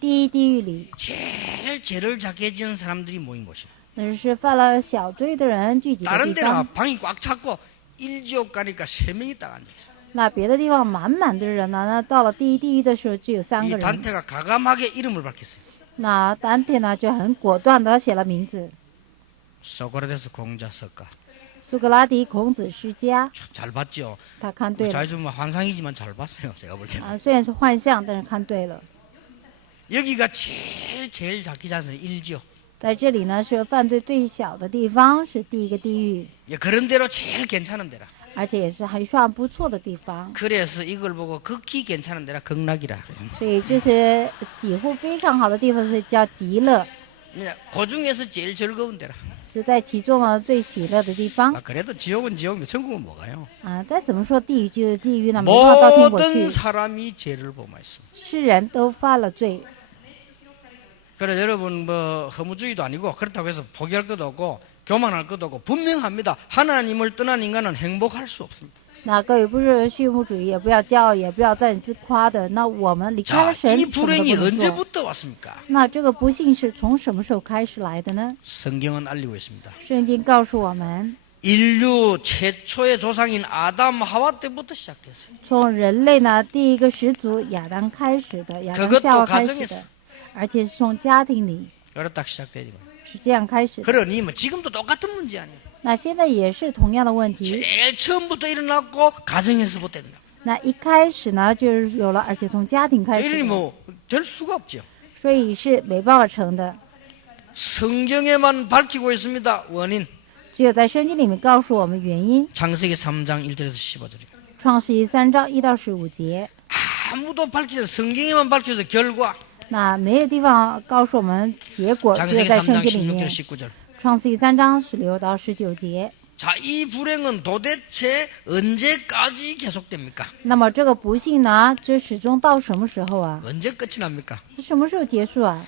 第1地狱里， 제일 죄를 작게 지은 사람들이 모인 곳이에요. 那是犯了小罪的人聚集的 다른 地 데는 方。 방이 꽉 찼고 1지옥 가니까 3명이 딱 앉아있어요. 那别的地方满满的人呢，那到了第1地狱的时候只有3个 이 人。 단테가 가감하게 이름을 밝혔어요. 那丹贴呢就很果断的写了名字： 소크라테스 공자 석가. 苏格拉底、孔子、释迦。 잘 봤죠. 他看对了 자주 환상이지만 잘 봤어요. 제가 볼 때는. 啊，虽然是幻象，但是看对了。 여기가 제일 작게 잔 1지옥. 在这里呢是犯罪最小的地方，是第1个地狱， 그런 데로 제일 괜찮은 데라. 而且也是还算不错的地方。 그래서 이걸 보고 극히 괜찮은 데라 극락이라. 所以这是几乎非常好的地方，是叫极乐， 그 중에서 제일 즐거운 데라. 是在其中呢最喜乐的地方。 그래도 지옥은 지옥인데 천국은 뭐가요? 啊，再怎么说地狱就是地狱呢，没办法到天国 모든 去。 사람이 죄를 범하였습니다. 世人都犯了罪， 그래 여러분 뭐 허무주의도 아니고 그렇다고 해서 포기할 것도 없고 교만할 것도 없고 분명합니다. 하나님을 떠난 인간은 행복할 수 없습니다. 那各位不是畜牧主义，也不要骄傲，也不要自夸的。那我们离开 자, 了神， 이 什么都不 불행이 能做。 언제부터 왔습니까? 那这个不幸是从什么时候开始来的呢？ 성경은 알리고 있습니다. 圣经告诉我们， 인류 최초의 조상인 아담 하와 때부터 시작됐어요. 从人类呢第1个始祖亚当开始的，亚当 그것도 夏娃开始 가정에서 的，而且是从家庭里 그렇다 시작되지. 是这样开始的。 그러니 뭐 지금도 똑같은 문제 아니에요. 那现在也是同样的问题。 제일 처음부터 일어났고 가정에서부터 일어났고. 那一开始呢就是有了，而且从家庭开始 이러니 的， 뭐 될 수가 없죠. 所以是没办法成的。 성경에만 밝히고 있습니다. 원인. 只有在圣经里面告诉我们原因。 창세기 3장 1절에서 15절이에요. 创世纪3章1到15节， 아무도 밝히지 않아요. 성경에만 밝혀서 결과. 那没有地方告诉我们结果，只有 창세기 在圣 3장 经里 16절 面。 19절. 创世纪3章16到19节。 자, 이 불행은 도대체 언제까지 계속됩니까? 那么这个不幸呢，这始终到什么时候啊？ 언제 끝이 납니까? 什么时候结束啊？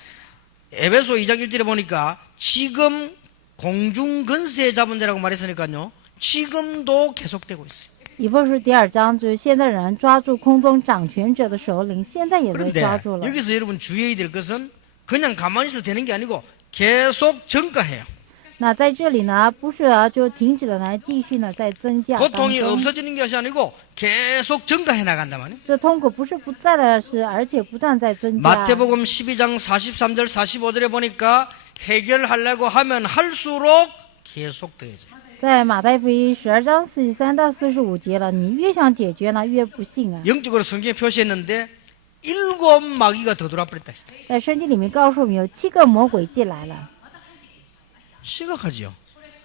에베소 2장 1절에 보니까 지금 공중 근세 잡은 자라고 말했으니까요. 지금도 계속되고 있어요. 以弗所第2章就是现在人抓住空中掌权者的首领，现在也在 그런데 抓住了。 여기서 여러분 주의해야 될 것은 그냥 가만히 있어도 되는 게 아니고 계속 증가해요. 那在这里呢，不是啊，就停止了呢，继续呢在增加当 고통이 中。 없어지는 것이 아니고 계속 증가해 나간단 말이에요. 这痛苦不是不在了，是而且不断在增加。 마태복음 12장 43절 45절에 보니까 해결하려고 하면 할수록 계속 더해져요. 在马太福音12章43到45节了，你越想解决呢，越不幸啊。 영적으로 성경에 표시했는데 7 마귀가 더 들어와 버렸다 했어요. 在圣经里面告诉我们，有7个魔鬼进来了， 심각하지요.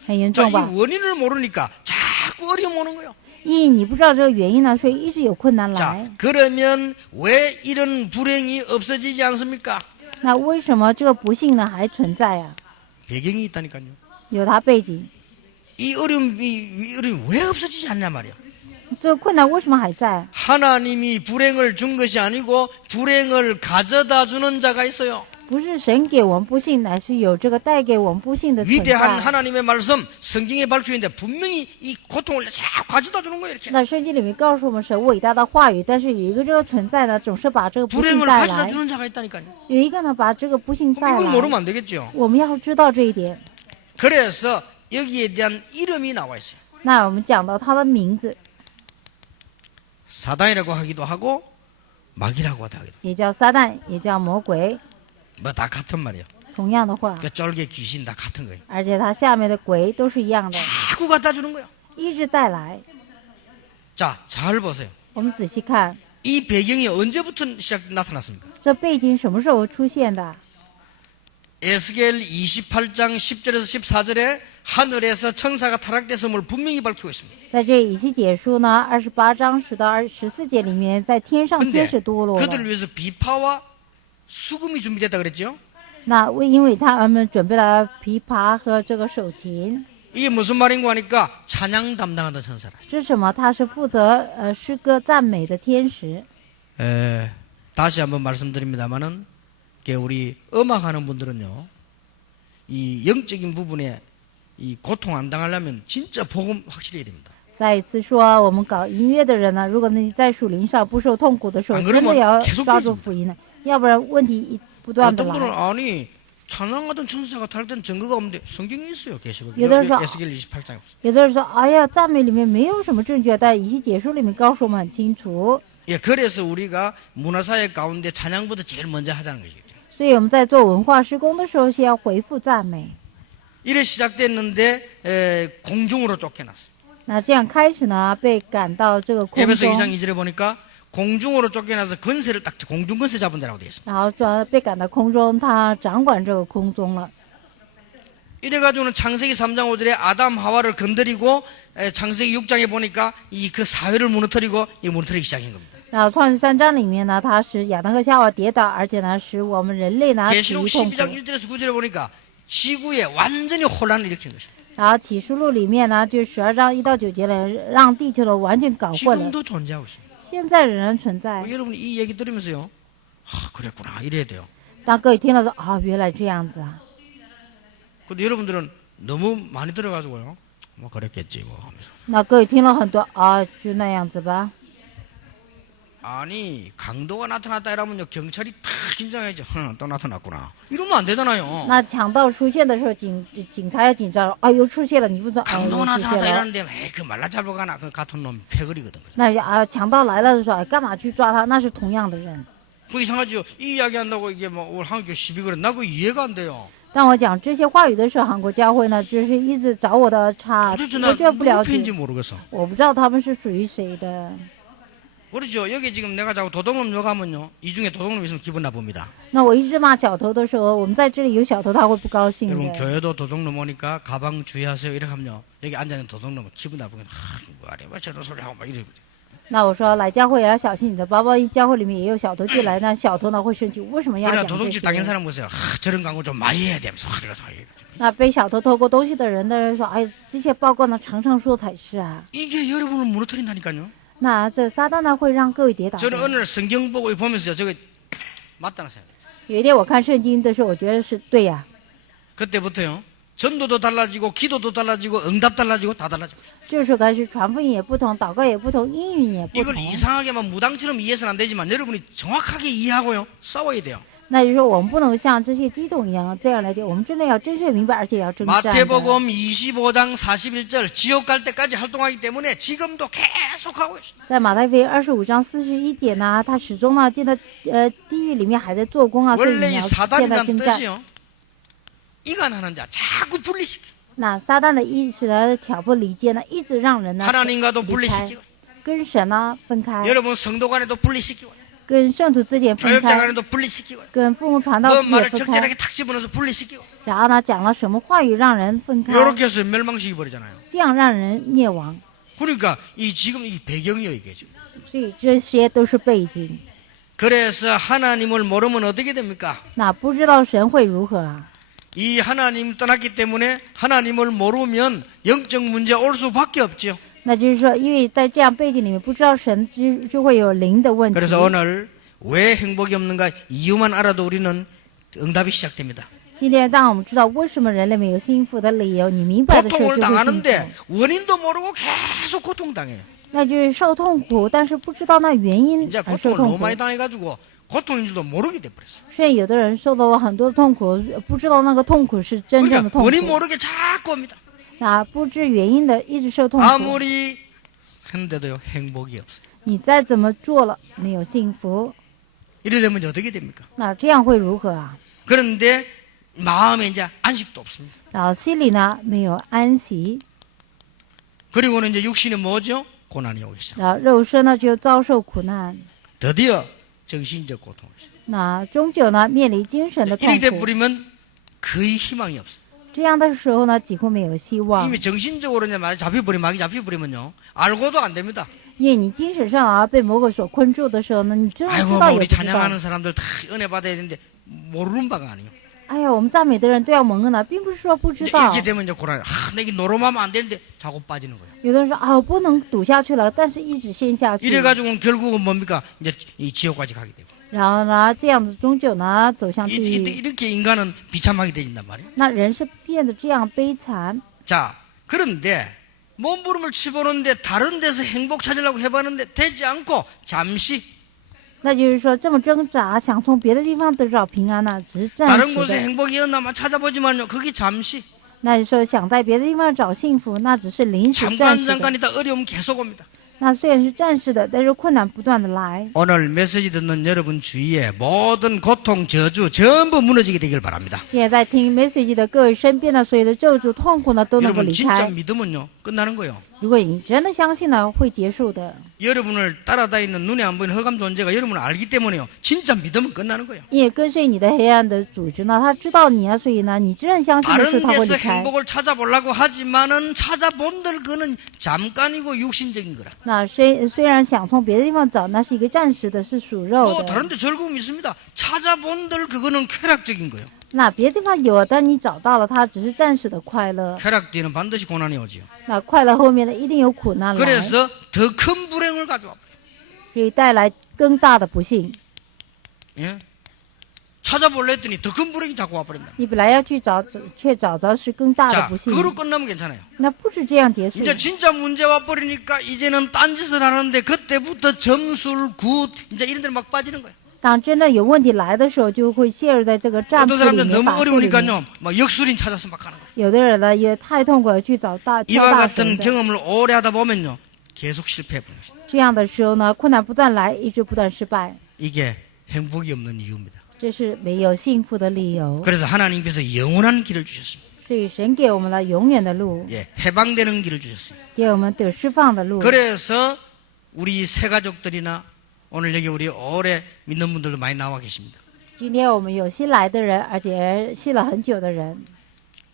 很严 자, 重 이 吧？ 원인을 모르니까 자꾸 어려움 오는 거예요. 因为你不知道这个原因呢，所以一直有困难 자, 来。 그러면 왜 이런 불행이 없어지지 않습니까? 那为什么这个不幸呢还存在啊？ 배경이 있다니까요. 有它背景， 이 어려움이 왜 없어지지 않냐 말이에요. 这个困难为什么还在？ 하나님이 불행을 준 것이 아니고 불행을 가져다 주는 자가 있어요. 不是神给我们不幸，乃是有这个带给我们不幸的存 위대한 在。 하나님의 말씀 성경에 밝혀 있는데 분명히 이 고통을 자꾸 가져다 주는 거예요. 이렇게 那圣经里面告诉我们神伟大的话语，但是有一个这个存在呢，总是把这个不幸 불행을 带 가져다 来。 주는 자가 있다니까요. 有一个呢，把这个不幸带 이걸 来。 모르면 안 되겠죠. 我们要知道这一点。 그래서 여기에 대한 이름이 나와 있어요. 那我们讲到他的名字， 사단이라고 하기도 하고 마귀라고 하기도 하고 也叫撒旦，也叫魔鬼， 뭐 다 같은 말이에요. 同样的话， 그 쫄개 귀신 다 같은 거예요. 而且他下面的鬼都是一样的， 자꾸 갖다 주는 거예요. 一直带来。 자, 잘 보세요. 我们仔细看， 이 배경이 언제부터 나타났습니까? 这背景什么时候出现的？ 에스겔 28장 10절에서 14절에 하늘에서 천사가 타락됐음을 분명히 밝히고 있습니다. 在这以西结书呢，28章10到14节里面，在天上 근데 天使堕落了。 그들을 위해서 비파와 수금이 준비됐다 그랬죠? 那因为他们准备了琵琶和这个手琴， 이게 무슨 말인가 하니까 찬양 담당하던 천사라. 这是什么？他是负责诗歌赞美的天使。 다시 한번 말씀드립니다만은 우리 음악하는 분들은요, 이 영적인 부분에 이 고통 안 당하려면 진짜 복음 확실히 해야 됩니다. 再一次说，我们搞音乐的人呢，如果你在属灵上不受痛苦的时候， 안 真 그러면 的要 계속 抓住 깨집니다. 福音呢，要不然问题不断的 어떤 분은 来。 아니 찬양하던 천사가 타락된 증거가 없는데 성경에 있어요. 계시록 여덟 에스겔 28장에. 有的人说，哎呀，赞美里面没有什么证据，但以西结书里面告诉我们很清楚。 예, 그래서 우리가 문화사회 가운데 찬양보다 제일 먼저 하자는 것이겠죠. 所以我们在做文化施工的时候，先要回复赞美。 이래 시작됐는데 공중으로 쫓겨났어요. 那这样开始呢，被赶到这个空 에베소 2장 中， 2절에 보니까 공중으로 쫓겨나서 건세를 딱 공중 건세 잡은 자라고 되어 있습니다. 然后被赶到空中，他掌管这个空中了。 이래가지고는 창세기 3장 5절에 아담 하와를 건드리고 창세기 6장에 보니까 이 그 사회를 무너뜨리고 이 무너뜨리기 시작한 겁니다. 然后创世3章里面呢，他使亚当和夏娃跌倒，而且呢，使我们人类呢起 계시록 于痛苦。 12장 1절에서 9절에 보니까 지구에 완전히 혼란을 일으킨 것입니다. 然后启示录里面呢，就12章1到9节呢，让地球呢完全搞混了。 지금도 존재하고 있습니다. 现在仍然存在。 여러분이 이 얘기 들으면서요, 그랬구나 이래야 돼요. 当各位听了说啊，原来这样子啊， 근데 여러분들은 너무 많이 들어가지고요, 뭐 그랬겠지 뭐 하면서. 那各位听了很多啊，就那样子吧。 아니 강도가 나타났다 이러면요 경찰이 다 긴장해져. 또 나타났구나. 이러면 안 되잖아요. 那强盗出现的时候，警察要紧张，啊，又出现了，你不说，哎， 강도 又出 나타났다 现了。 이러는데 그 말라 잡으러 가나 그 같은 놈 패거리거든. 그죠? 那啊，强盗来了的时候，哎，干嘛去抓他？那是同样的人。 그 이상하죠. 이 이야기 한다고 이게 뭐 오늘 한국교 시비 그래. 나 그 이해가 안 돼요. 当我讲这些话语的时候，韩国教会呢，就是一直找我的茬， 도대체 我 나 就不了 누구 편인지 解， 모르겠어. 我不知道他们是属于谁的。 그렇죠. 여기 지금 내가 자꾸 도둑놈 욕하면요. 이 중에 도둑놈 있으면 기분 나쁩니다. 那我一直骂小偷的时候，我们在这里有小偷，他会不高兴 여러분 的。 교회도 도둑놈 오니까 가방 주의하세요. 이렇게 하면요. 여기 앉아있는 도둑놈은 기분 나쁘게 뭐하래 뭐 저런 소리 하고 막 이러거든. 那我说来教会也要小心你的包包，教会里面也有小偷进来，那小偷呢会生气，为什么要 그러나 讲这 도둑질 당한 些？ 사람 보세요. 저런 광고 좀 많이 해야 되면서 이러면서 那被小偷偷过东西的人说，哎，这些报告呢常常说才是啊。 이게 여러분을 무너뜨린다니까요. 那这撒旦呢会让各位跌倒的。 저는 어느 날 성경 보고 보면서 저거 맞다는 생각. 有一天我看圣经的时候，我觉得是对呀、 그때부터요. 전도도 달라지고 기도도 달라지고 응답 달라지고 다 달라지고. 这时候开始传福音也不同，祷告也不同，应允也不 이걸 同。 이상하게만 무당처럼 이해해서는 안 되지만 여러분이 정확하게 이해하고요. 싸워야 돼요. 那就是说，我们不能像这些激动一样这样来讲，我们真的要正确明白，而且要征战的。 마태복음 25장 41절 지옥 갈 때까지 활동하기 때문에 지금도 계속하고 있습니다. 在马太福音25章41节呢，他始终呢进到地狱里面还在做工啊，所以 원래 你 이 要现在 사단이란 征战。 뜻이요. 이간하는 자 자꾸 분리시켜. 那撒旦的意思呢，挑拨离间呢，一直让人呢 하나님과도 离开， 분리시키고 跟神呢分开， 여러분 성도 간에도 분리시키고 跟圣徒之间分 교역자 开， 간에도 분리시키고 跟父母传道 그 之间也 말을 分开 적절하게 。 탁 집어넣어서 분리시키고 然后呢，讲了什么话语让人分开， 이렇게 해서 멸망시키 버리잖아요. 这样让人灭亡。 그러니까 이 지금 이 배경이에요 이게 지금. 所以这些都是背景。 그래서 하나님을 모르면 어떻게 됩니까? 那不知道神会如何啊？ 이 하나님 떠났기 때문에 하나님을 모르면 영적 문제 올 수밖에 없죠. 那就是说，因为在这样背景里面，不知道神就会有灵的问题。 그래서 오늘 왜 행복이 없는가 이유만 알아도 우리는 응답이 시작됩니다. 今天当我们知道为什么人类没有幸福的理由，你明白的时候 고통을 就会幸福。 당하는데 원인도 모르고 계속 고통당해요. 那就是受痛苦，但是不知道那原因 이제 而受 고통을 痛 너무 苦。 많이 당해가지고 고통인 줄도 모르게 돼버렸어요. 所以有的人受到了很多的痛苦，不知道那个痛苦是真正的 그러니까 痛 원인 苦， 모르게 자꾸 옵니다. 啊，不知原因的一直受痛苦。 아무리 했는데도요 행복이 없어요. 你再怎么做了，没有幸福， 이래 되면 어떻게 됩니까? 那这样会如何啊？ 그런데 마음에 이제 안식도 없습니다. 然后心里呢没有安息， 그리고는 이제 육신이 뭐죠? 고난이 오기 시작. 然后肉身呢就遭受苦难， 드디어 정신적 고통을 시작. 那终究呢面临精神的痛 이렇게 苦。 돼버리면 거의 희망이 없어요. 这样的时候呢，几乎没有希望， 이미 정신적으로 이제 막이 잡혀버리면요 알고도 안 됩니다. 因为你精神上啊被魔鬼所困住的时候呢，你真的 아이고 知 뭐 道也 우리 不知道。 찬양하는 사람들 다 은혜 받아야 되는데 모르는 바가 아니에요. 哎呀，我们赞美的人都要蒙恩呢，并不是说不知 이제 道。 이렇게 되면 이제 고난이 내게 노름하면 안 되는데 자꾸 빠지는 거예요. 有的人说啊，我不能赌下去了，但是一直陷下去。 이래가지고는 결국은 뭡니까? 이제 이 지옥까지 가게 되고. 然后呢，这样子终究呢走向地狱。 이렇게 인간은 비참하게 되진단 말이에요. 那人是变得这样悲惨。 자, 그런데 몸부림을 치보는데 다른 데서 행복 찾으려고 해봤는데 되지 않고 잠시 那就是说，这么挣扎，想从别的地方得找平安呢，只是暂 다른 时 곳에 的。 행복이 있나만 찾아보지만요. 그게 잠시 那就是说，想在别的地方找幸福，那只是临时暂时的。 잠깐 있다 어려움 계속 옵니다. 那虽然是暂时的，但是困难不断的来。 오늘 메시지 듣는 여러분 주위에 모든 고통, 저주 전부 무너지게 되길 바랍니다. 现在在听 message 的各位身边的所有的咒诅、痛苦呢，都能够 여러분 离 진짜 开。 믿으면요 끝나는 거예요. 如果你真的相信呢，会结束的。 여러분을 따라다니는 눈에 안 보이는 흑암 존재가 여러분을 알기 때문에요. 진짜 믿으면 끝나는 거예요. 因为跟随你的黑暗的组织呢，他知道你啊，所以呢，你真正相信的时候， 다른 他会 데서 离开。 행복을 찾아보려고 하지만은 찾아본들 그는 잠깐이고 육신적인 거라. 那虽然想从别的地方找，那是一个暂时的，是属肉 또 的。 다른 데 즐거움이 있습니다. 찾아본들 그거는 쾌락적인 거예요. 那别的地方有，但你找到了，它只是暂时的快乐。 쾌락 뒤에는 반드시 고난이 오지요. 那快乐后面呢，一定有苦难来， 그래서 더 큰 불행을 가져와. 所以带来更大的不幸。 예? 찾아볼래 했더니 더 큰 불행이 자꾸 와버린다. 你本来要去找，却找到是更大的 자, 不幸。 그거로 끝나면 괜찮아요. 那不是这样结束。 이제 진짜 문제 와버리니까 이제는 딴짓을 하는데 그때부터 점술, 굿, 이제 이런 데로 막 빠지는 거예요. 当真的有问题来的时候，就会陷入在这个战 어떤 术里 사람들은 面、 너무 法术里面。 어려우니까요. 막 역술인 찾아서 막 하는 거예요. 有的人呢，也太痛苦了，去找挑 이와 大 같은 神的。 경험을 오래 하다 보면요. 계속 실패해버려요. 这样的时候呢，困难不断来，一直不断失败， 이게 행복이 없는 이유입니다. 这是没有幸福的理由。 그래서 하나님께서 영원한 길을 주셨습니다. 所以神给我们了永远的路， 예, 해방되는 길을 주셨습니다. 给我们得释放的路。 그래서 우리 새 가족들이나 오늘 여기 우리 오래 믿는 분들도 많이 나와 계십니다. 今天我们有新来的人，而且信了很久的人。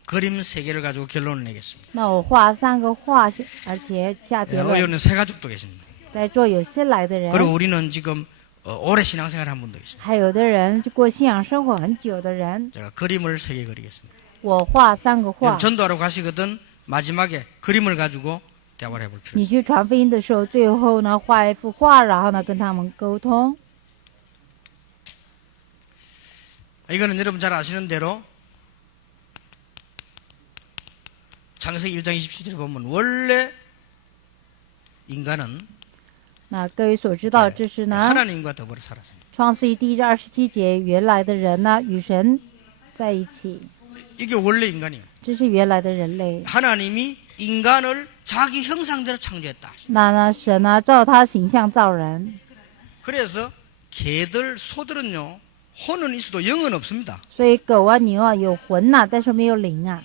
그림 3개를 가지고 결론을 내겠습니다. 那我画3个画，而且下结论。 여기는 새 가족도 계십니다. 在座有新来的人， 그리고 우리는 지금 오래 신앙생활 한 분도 계십니다. 还有的人就过信仰生活很久的人。 제가 그림을 3개 그리겠습니다. 我画3个画。 전도하러 가시거든 마지막에 그림을 가지고 대화를 해볼 필요 你 있습니다. 去传福音的时候，最后呢画一幅画，然后呢跟他们沟通。 이거는 여러분 잘 아시는 대로 창세기 1장 27절에 보면 원래 인간은 那各位所知道，这是呢 하나님과 더불어 살았습니다. 创世纪第1章27节，原来的人呢与神在一起， 이게 원래 인간이에요. 这是原来的人类。 하나님이 인간을 자기 형상대로 창조했다. 那呢神呢照他形象造人， 그래서 개들, 소들은요 혼은 있어도 영은 없습니다. 所以狗啊牛啊有魂呐、但是没有灵啊。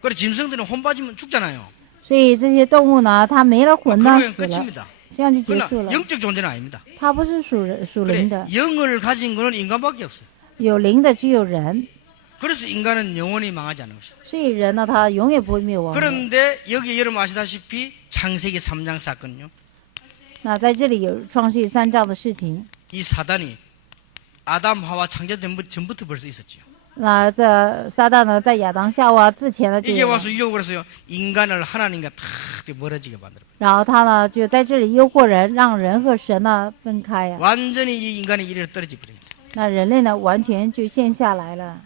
그래 짐승들은 혼 빠지면 죽잖아요. 所以这些动物呢，它没了魂呢 그러면 死了， 끝입니다. 这样就结 그러나 束了。 영적 존재는 아닙니다. 它不是属灵 그래 的， 영을 가진 거는 인간밖에 없어요. 有灵的只有人。 그래서 인간은 영원히 망하지 않는 것이죠. 所以人呢，他永远不会灭亡的。 그런데 여기 여러분 아시다시피 창세기 3장 사건요. 那在这里有创世纪3章的事情。 이 사단이 아담 하와 창조된 전부터 벌써 있었죠. 那这撒旦呢，在亚当夏娃之前呢就 이게 有了， 와서 유혹을 해서요. 인간을 하나님과 탁 멀어지게 만들어. 然后他呢就在这里诱惑人，让人和神呢分开呀、 완전히 이 인간의 이래로 떨어져 버립니다. 那人类呢完全就陷下来了，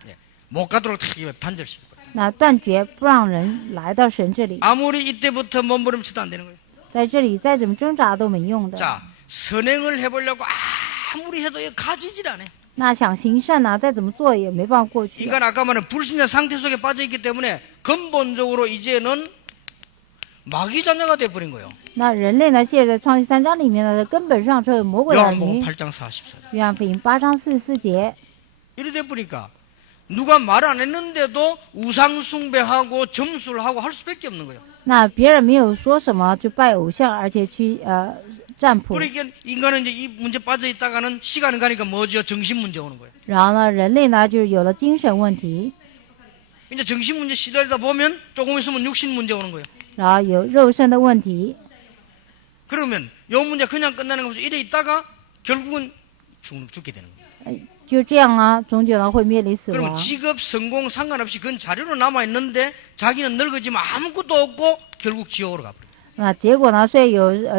못 가도록 탁 단절시켜 버려요. 那断绝不让人来到神这里， 아무리 이때부터 몸부림쳐도 안 되는 거예요. 在这里再怎么挣扎都没用的。 자, 선행을 해보려고 아무리 해도 이거 가지질 않아요. 那想行善呢，再怎么做也没办法过去。 인간 아까 말한 불신자 상태 속에 빠져 있기 때문에 근본적으로 이제는 마귀 자녀가 돼버린 거예요. 那人类呢，现在在创世3章里面呢，根本上是魔鬼的儿 요한복음 女。 8장 44절. 约翰福音8章44节， 이래 돼버리니까 누가 말 안 했는데도 우상 숭배하고 점수를 하고 할 수밖에 없는 거예요. 那别人没有说什么就拜偶像，而且去占卜。 그러니까 인간은 이제 이 문제 빠져 있다가는 시간 가니까 뭐죠? 정신 문제 오는 거예요. 然后呢，人类呢就是有了精神问题， 이제 정신 문제 시달리다 보면 조금 있으면 육신 문제 오는 거예요. 然后有肉身的问题。 그러면 요 문제 그냥 끝나는 것이 이래 있다가 결국은 죽게 되는 거예요. 就这样啊，终究呢会面临死 그러면 亡。 직업 성공 상관없이 그건 자료로 남아 있는데 자기는 늙어지면 아무것도 없고 결국 지옥으로 가버려요. 那结果呢，虽然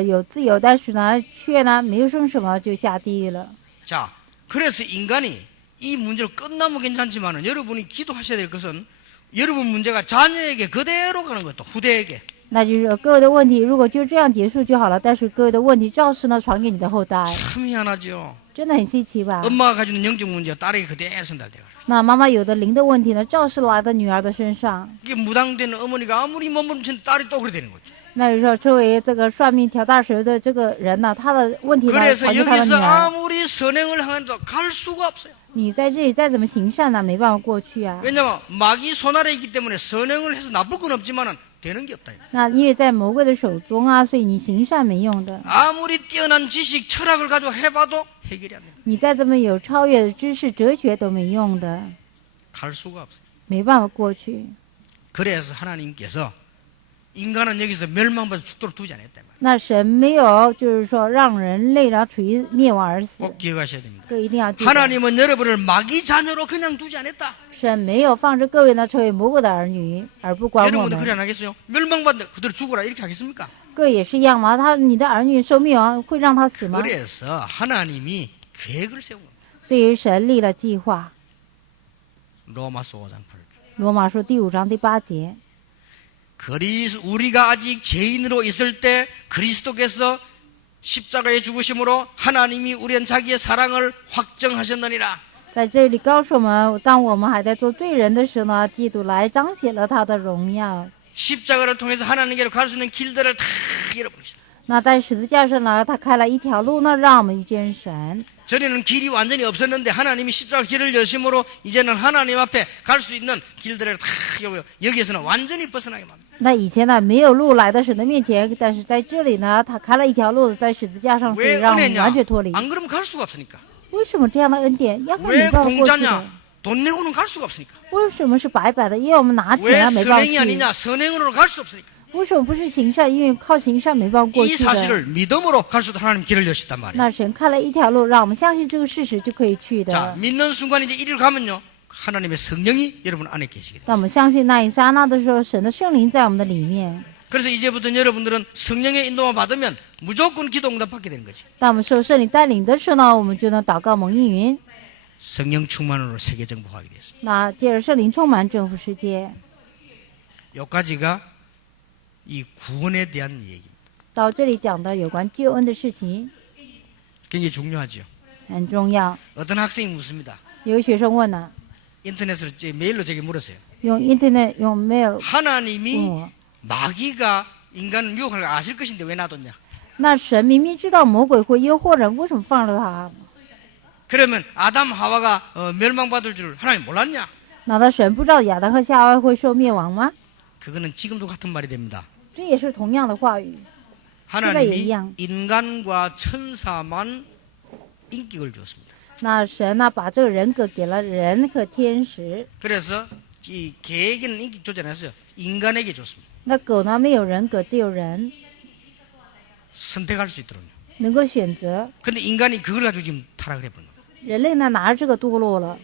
有自由，但是呢却呢没有生什么就下地狱了。 자, 그래서 인간이 이 문제로 끝나면 괜찮지만은 여러분이 기도하셔야 될 것은 여러분 문제가 자녀에게 그대로 가는 거예요. 또 후대에게. 那就是说各位的问题，如果就这样结束就好了，但是各位的问题照实呢传给你的后代， 참 희한하죠. 真的很稀奇吧？ 엄마가 가지고 있는 영적 문제가 딸에게 그대로 전달돼요. 那妈妈有的灵的问题呢，照实来到女儿的身上。 이게 무당되는 어머니가 아무리 몸부림치는 딸이 또 그래 되는 거죠. 那有时候作为这个算命调大神的这个人呢，他的问题呢 그래서 传给他的 여기서 女儿。 아무리 선행을 하는데도 갈 수가 없어요. 你在这里再怎么行善呢，没办法过去啊。 왜냐면 마귀 손 아래 있기 때문에 선행을 해서 나쁠 건 없지만은 되는 게 없다. 那因为在魔鬼的手中啊，所以你行善没用的。 아무리 뛰어난 지식, 철학을 가지고 해봐도 해결이 안 돼요. 你再怎么有超越的知识、哲学都没用的， 갈 수가 없어요. 没办法过去。 그래서 하나님께서 인간은 여기서 멸망받아 죽도록 두지 않았단 말이에요. 那神没有就是说让人类然后处于灭亡而死， 꼭 기억하셔야 됩니다. 各位一定要记得， 하나님은 여러분을 마귀 자녀로 그냥 두지 않았다. 神没有放置各位呢成为魔鬼的儿女，而不管我 여러분도 그래 们。 안 하겠어요? 멸망받는데 그대로 죽어라 이렇게 하겠습니까? 各位也是一样吗？你的儿女受灭亡会让他死吗？ 그래서 하나님이 계획을 세운 겁니다. 所以神立了计划。 로마서 5장 8절. 罗马书第5章第8节。 우리가 아직 죄인으로 있을 때 그리스도께서 십자가에 죽으심으로 하나님이 우리한 자기의 사랑을 확정하셨느니라. 在这里告诉我们，当我们还在做罪人的时候呢，基督来彰显了他的荣耀。 십자가를 통해서 하나님께로 갈 수 있는 길들을 다 열어버리시다. 那在十字架上呢，他开了一条路呢，让我们遇见神。 전에는 길이 완전히 없었는데 하나님이 십자가 길을 여심으로 이제는 하나님 앞에 갈 수 있는 길들을 다 여기에서는 완전히 벗어나게 합니다. 那以前呢没有路来到神的面前，但是在这里呢，他开了一条路在十字架上，所以 왜 让我们 은혜냐? 完全脱离。 안 그러면 갈 수가 없으니까. 为什么这样的恩典？要不然 왜 没办法过去的。 공짜냐? 돈 내고는 갈 수가 없으니까. 为什么是白白的？因为我们拿 왜 钱啊没办法 선행이 去。 아니냐? 선행으로 갈 수 없으니까. 为什么不是行善？因为靠行善没办法过 이 去的。 사실을 믿음으로 갈 수도 하나님 길을 여셨단 말이에요. 那神开了一条路，让我们相信这个事实就可以去 자, 的。 믿는 순간 이제 이리로 가면요. 하나님의 성령이 여러분 안에 계시게 돼요. 当我们相信那一刹那的时候，神的圣灵在我们的里面。 그래서 이제부터 여러분들은 성령의 인도만 받으면 무조건 기도 응답 받게 되는 거지. 当我们受圣灵带领的时候呢，我们就能祷告蒙应允。 성령 충만으로 세계 정복하게 됐습니다. 那借着圣灵充满征服世界。 여기까지가 이 구원에 대한 얘기입니다. 到这里讲的有关救恩的事情 굉장히 중요하죠. 很重要。 어떤 학생이 묻습니다. 有个学生问了， 인터넷으로 메일로 제게 물었어요. 用 Internet 用 mail 问 하나님이 我， 마귀가 인간을 유혹하는 걸 아실 것인데 왜 놔뒀냐? 那神明明知道魔鬼会诱惑人，为什么放了他？ 그러면 아담 하와가 멸망받을 줄 하나님 몰랐냐? 难道神不知道亚当和夏娃会受灭亡吗？ 그거는 지금도 같은 말이 됩니다. 这也是同样的话语。 하나님이 인간과 천사만 인격을 주었습니다. 那神呢，把这个人格给了人和天使。 그래서 이 개에게는 인격 주지 않았어요. 인간에게 줬습니다. 那狗呢，没有人格，只有人 선택할 수 있도록요. 能够选择。 근데 인간이 그걸 가지고 지금 타락을 해버린 겁니다. 人类呢，拿着这个堕落了。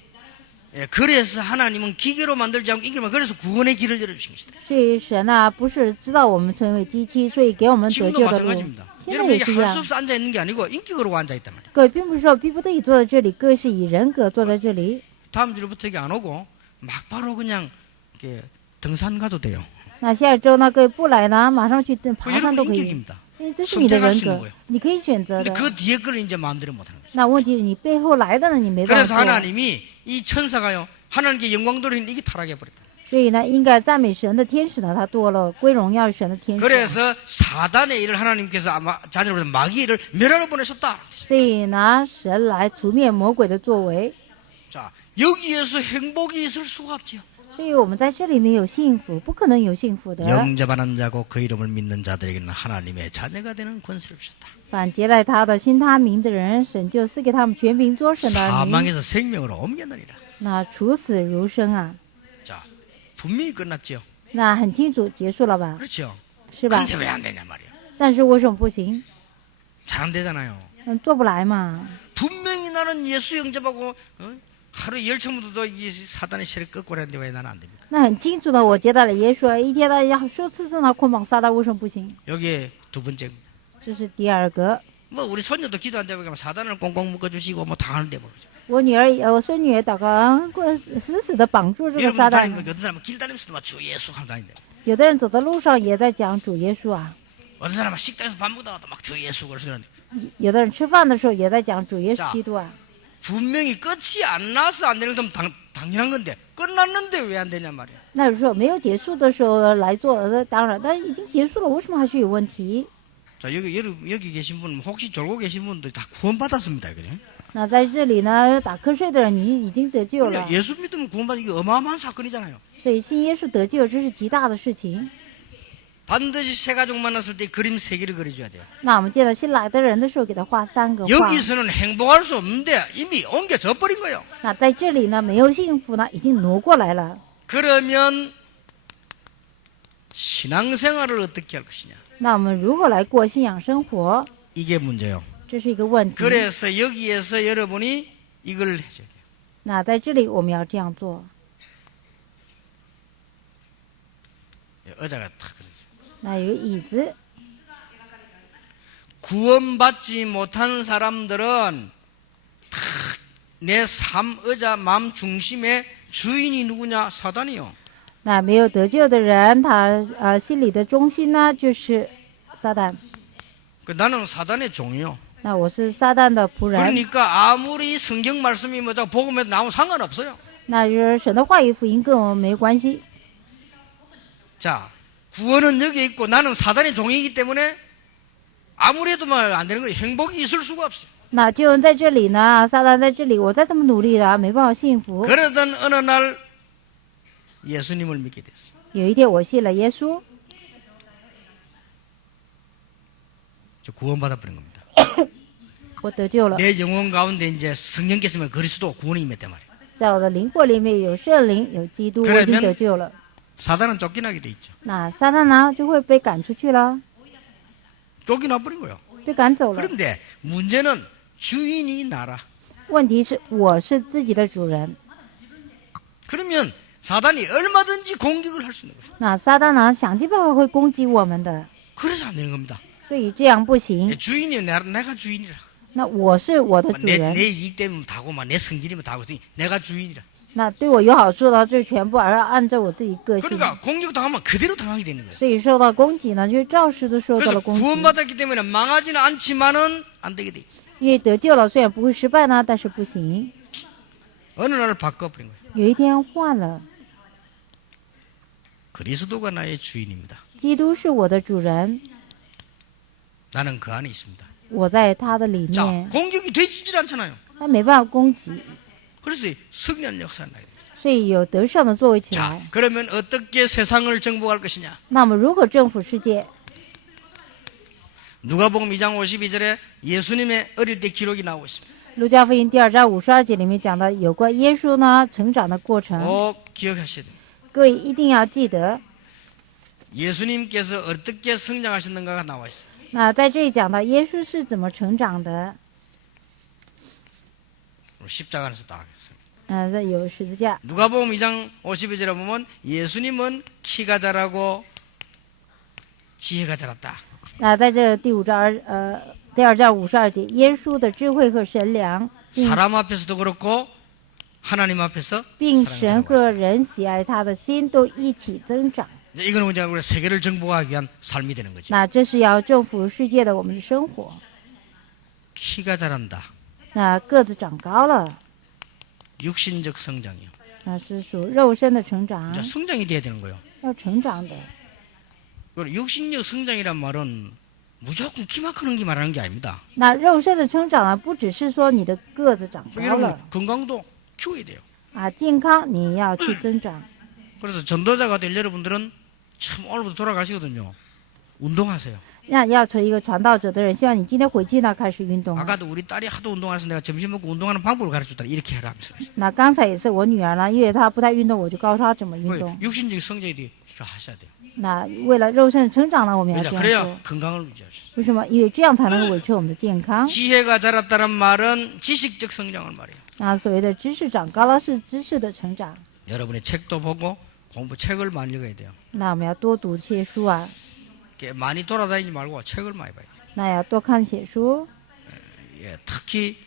예, 그래서 하나님은 기계로 만들지 않고 인격만 그래서 구원의 길을 열어주신 것이다. 所以神呢，不是知道我们成为机器，所以给我们得 지금도 救的路。 마찬가지입니다. 现在 여러분 也 이게 是一 할 수 样。 없어 앉아 있는 게 아니고 인격으로 앉아 있단 말이에요. 各位并不是说逼不得已坐在这里，各位是以人格坐在这里。 다음 주부터 이게 안 오고 막 바로 그냥 이렇게 등산 가도 돼요. 那下一周呢，各位不来呢，马上去爬山 여러분 都可以。 인격입니다. 因为这是你的 선택할 人 수 있는 格 거예요 ，你可以选择 근데 的。 그 뒤에 거를 이제 마음대로 못하는 거죠. 那问题是你背后来的呢，你没办 그래서 法做。 하나님이 이 천사가요 하나님께 영광 돌리는 이게 타락해버렸다. 所以呢，应该赞美神的天使呢，他堕落，归荣耀神的天使。 그래서 사단의 일을 하나님께서 아마 자녀로 마귀의 일을 멸하러 보내셨다. 所以呢，神来除灭魔鬼的作为。 자, 여기에서 행복이 있을 수가 없지요. 所以我们在这里没有幸福，不可能有幸福的。 영접하는 자고 그 이름을 믿는 자들에게는 하나님의 자녀가 되는 권세를 주셨다. 反接待他的信他名的人，神就赐给他们权柄做神的儿女。 사망에서 생명으로 옮겨내리라. 那处死如生啊， 자, 분명히 끝났죠. 那很清楚结束了吧？ 그렇죠. 是吧？ 근데 왜 안 되냐 말이야. 但是为什么不行？ 잘 안 되잖아요. 做不来嘛。 분명히 나는 예수 영접하고 하루 10천부터도 이 사단의 세력 꺾고 그랬는데 왜 나는 안 됩니까? 那很清楚的，我接待了耶稣，一天呢要数次让他捆绑撒旦，为什么不行？ 여기에 두 번째입니다. 这是第二个。 뭐 우리 손녀도 기도한다고 그러면 사단을 꽁꽁 묶어주시고 뭐 다 하는데 뭐 그죠? 我女儿，我孙女祷告，死死的绑住这个 여러분 撒旦 다니면 。 어떤 사람은 길 다니면서도 막 주 예수 하고 다닌대. 有的人走在路上也在讲主耶稣啊， 어떤 사람은 식당에서 밥 먹다가도 막 주 예수 그러시는데 有的人吃饭的时候也在讲主耶稣基督啊。 분명히 끝이 안 나서 안 되는 건 당연한 건데 끝났는데 왜 안 되냐 말이야. 那如果说没有结束的时候来做，当然，但是已经结束了，为什么还是有问题？ 자 여기 계신 분 혹시 졸고 계신 분들 다 구원받았습니다, 그죠? 那在这里呢，打瞌睡的人你已经得救了， 예수 믿으면 구원받는 게 어마어마한 사건이잖아요. 所以信耶稣得救，这是极大的事情。 반드시 새 가족 만났을 때 그림 3개를 그려줘야 돼요. 那我们见到新来的人的时候，给他画3个画。 여기서는 행복할 수 없는데 이미 옮겨져 버린 거예요. 那在这里呢，没有幸福呢，已经挪过来了。 그러면 신앙생활을 어떻게 할 것이냐? 那我们如何来过信仰生活？ 이게 문제예요. 这是一个问题。 그래서 여기에서 여러분이 이걸 해줘야 돼요. 那在这里我们要这样做。 의자가 탁 그러죠. 那有椅子， 구원받지 못한 사람들은 내 삶, 의자, 마음 중심의 주인이 누구냐? 사단이요. 那没有得救的人，他心里的中心呢就是撒旦。 나는 사단의 종이요. 那我是撒旦的仆人。 그러니까 아무리 성경 말씀이 뭐죠 복음에 나오면 상관없어요. 那就是神的话语福音跟我们没关系。 자, 구원은 여기 있고 나는 사단의 종이기 때문에 아무래도 말 안 되는 거예요. 행복이 있을 수가 없어요. 那就在这里呢，撒旦在这里，我再这么努力了，没办法幸福。 그러던 어느 날 예수님을 믿게 됐어요. 有一天我信了耶稣， 저 구원받아 버린 겁니다. 我得救了， 내 영혼 가운데 이제 성령께서는 그리스도 구원이 임했단 말이에요. 在我的灵魂里面有圣灵，有基督，我已经得救了。 사단은 쫓겨나게 돼 있죠. 那撒旦呢就会被赶出去了， 쫓겨나 버린 거예요. 被赶走了。 그런데 문제는 주인이 나라. 问题是我是自己的主人， 그러면 사단이 얼마든지 공격을 할 수 있는 거죠. 那撒旦呢想尽办法会攻击我们的， 그래서 안 되는 겁니다. 所以这样不行。 주인이 내가 주인이라. 那我是我的主 내 人， 이익 때문에 다고 내 성질이면 다고 내가 주인이라. 那对我有好处的就全部而按照我自己个性， 그러니까 공격 당하면 그대로 당하게 되는 거예요. 所以受到攻击呢，就照实的受到 그래서 了攻击。 구원받았기 때문에 망하지는 않지만은 안 되게 돼. 因为得救了，虽然不会失败呢，但是不行。 어느 날 바꿔버린 거예요. 有一天换了， 그리스도가 나의 주인입니다. 基督是我的主人， 나는 그 안에 있습니다. 我在他的里 자, 面， 공격이 되지질 않잖아요. 他没办法攻击， 그래서 승리하는 역사가 나야 됩니다. 所以有得胜的作为起 자, 来。 그러면 어떻게 세상을 정복할 것이냐? 那么如何征服世界？ 누가복음 2장 52절에 예수님의 어릴 때 기록이 나오고 있습니다. 路加福音第2章52节里面讲到有关耶稣呢成长的过程， 꼭 기억하셔야 됩니다. 各位一定要记得。 예수님께서 어떻게 성장하셨는가가 나와 있어요. 那在这里讲到耶稣是怎么成长的， 십자가 안에서 다 하겠어요. 这有十字架。 누가복음 2장 52절에 보면 예수님은 키가 자라고 지혜가 자랐다. 那在这第2章52节，耶稣的智慧和神良， 사람 앞에서도 그렇고 하나님 앞에서 并 사랑을 神 사랑하고 和人喜爱他的心都一起增长。 이제 이거는 이제 우리 세계를 정복하기 위한 삶이 되는 거지. 那这是要征服世界的我们的生活。 키가 자란다. 那个子长高了， 육신적 성장이요. 那是属肉身的成长 이제 ， 성장이 돼야 되는 거예요. 要成长的。 그리고 육신적 성장이란 말은 무조건 키만 크는 게 말하는 게 아닙니다. 那肉身的成长呢，不只是说你的个子长高 여러분 了 건강도 키워야 돼요. 啊，健康你要去增长。 그래서 전도자가 될 여러분들은 참 오늘부터 돌아가시거든요. 운동하세요. 那要成一个传道者的人，希望你今天回去呢开始运动。 아까도 우리 딸이 하도 운동해서 내가 점심 먹고 운동하는 방법을 가르쳐줬다. 이렇게 해라 하면서. 那刚才也是我女儿呢，因为她不太运动，我就告诉她怎么运动。 육신적 성장이 돼. 이거 하셔야 돼요. 那为了肉身的成长呢，我们要 왜냐? 这样 그래야 做。 건강을 유지할 수 있어요. 为什么？因为这样才能够维持我们的健康。 지혜가 자랐다는 말은 지식적 성장을 말해요. 那所谓的知识长高了，是知识的成长。 여러분이 책도 보고 책을 많이 읽어야 돼요. 那我们要多读些书啊， 이렇게 많이 돌아다니지 말고 책을 많이 봐야 돼요. 那要多看些书。 예, 특히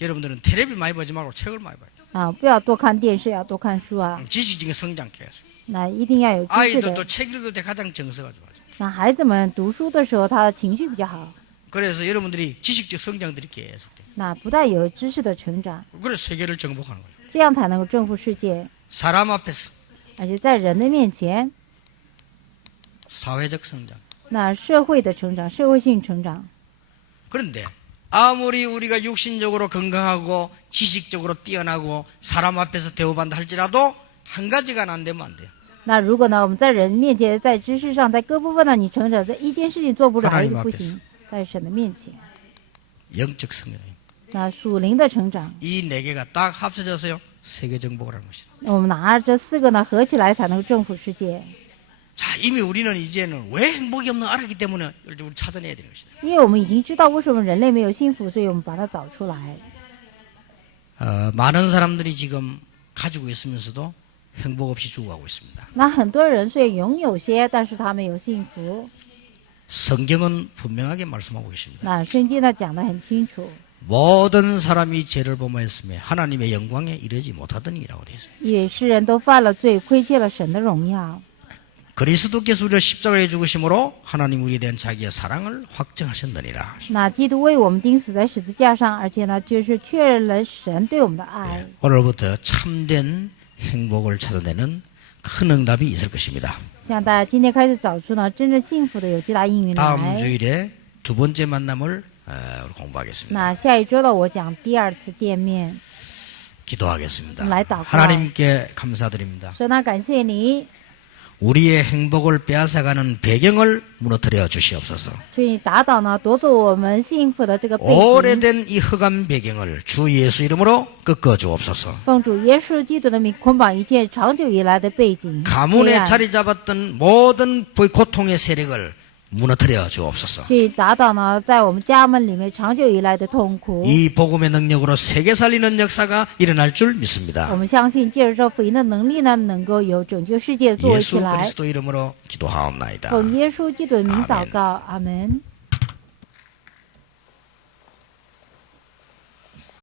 여러분들은 텔레비 많이 보지 말고 책을 많이 봐요. 啊，不要多看电视，要多看书啊。 지식적인 성장 계속. 那一定要有知识 아이들도 的。 책 읽을 때 가장 정서가 좋아요. 那孩子们读书的时候，他的情绪比较好。 그래서 여러분들이 지식적 성장들이 계속돼요. 那不但有知识的成长， 그래서 세계를 정복하는 거예요. 这样才能够征服世界， 사람 앞에서 而且在人的面前， 사회적 성장. 那社会的成长，社会性成长。 그런데 아무리 우리가 육신적으로 건강하고 지식적으로 뛰어나고 사람 앞에서 대우받는다 할지라도 한 가지가 안 되면 안 돼요. 那如果呢，我们在人面前，在知识上，在各部分呢，你成长，在一件事情做不来 하나님 不 앞에서 行，在神的面前， 영적 성장. 那属灵的成长， 이 네 개가 딱 합쳐져서요 세계 정복을 하는 것이다. 我们拿这4个呢合起来，才能够征服世界。 자, 이미 우리는 이제는 왜 행복이 없는 걸 알았기 때문에 우리 찾아내야 되는 것이다. 因为我们已经知道为什么人类没有幸福，所以我们把它找出来。 많은 사람들이 지금 가지고 있으면서도 행복 없이 죽어가고 있습니다. 那很多人虽然拥有些，但是他没有幸福。 성경은 분명하게 말씀하고 계십니다. 那圣经呢讲得很清楚， 모든 사람이 죄를 범하였으며 하나님의 영광에 이르지 못하더니라고 되어 있습니다. 也世人都犯了罪，亏欠了神的荣耀。 그리스도께서 우리를 십자가에 죽으심으로 하나님 우리에 대한 자기의 사랑을 확정하셨느니라. 那基督为我们钉死在十字架上，而且呢，就是确认了神对我们的爱。 오늘부터 참된 행복을 찾아내는 큰 응답이 있을 것입니다. 希望大家今天开始找出呢真正幸福的有极大应允 다음 来。 주일에 두 번째 만남을 우리 공부하겠습니다. 那下一周呢，我讲第2次见面。 기도하겠습니다.来祷告。 하나님께 감사드립니다. 神呢，感谢你， 우리의 행복을 빼앗아가는 배경을 무너뜨려 주시옵소서. 求你打倒呢夺走我们幸福的这个背景。 오래된 이 흑암 배경을 주 예수 이름으로 꺾어 주옵소서. 奉主耶稣基督的名捆绑一切长久以来的背景。 가문에 黑暗 자리 잡았던 모든 고통의 세력을 무너뜨려 주옵소서. 去打倒呢，在我们家门里面长久以来的痛苦。 이 복음의 능력으로 세계 살리는 역사가 일어날 줄 믿습니다. 我们相信，借着这福音的能力呢，能够有拯救世界的作为起 예수 来。 그리스도 이름으로 기도하옵나이다. 奉耶稣基督的名祷告，阿门。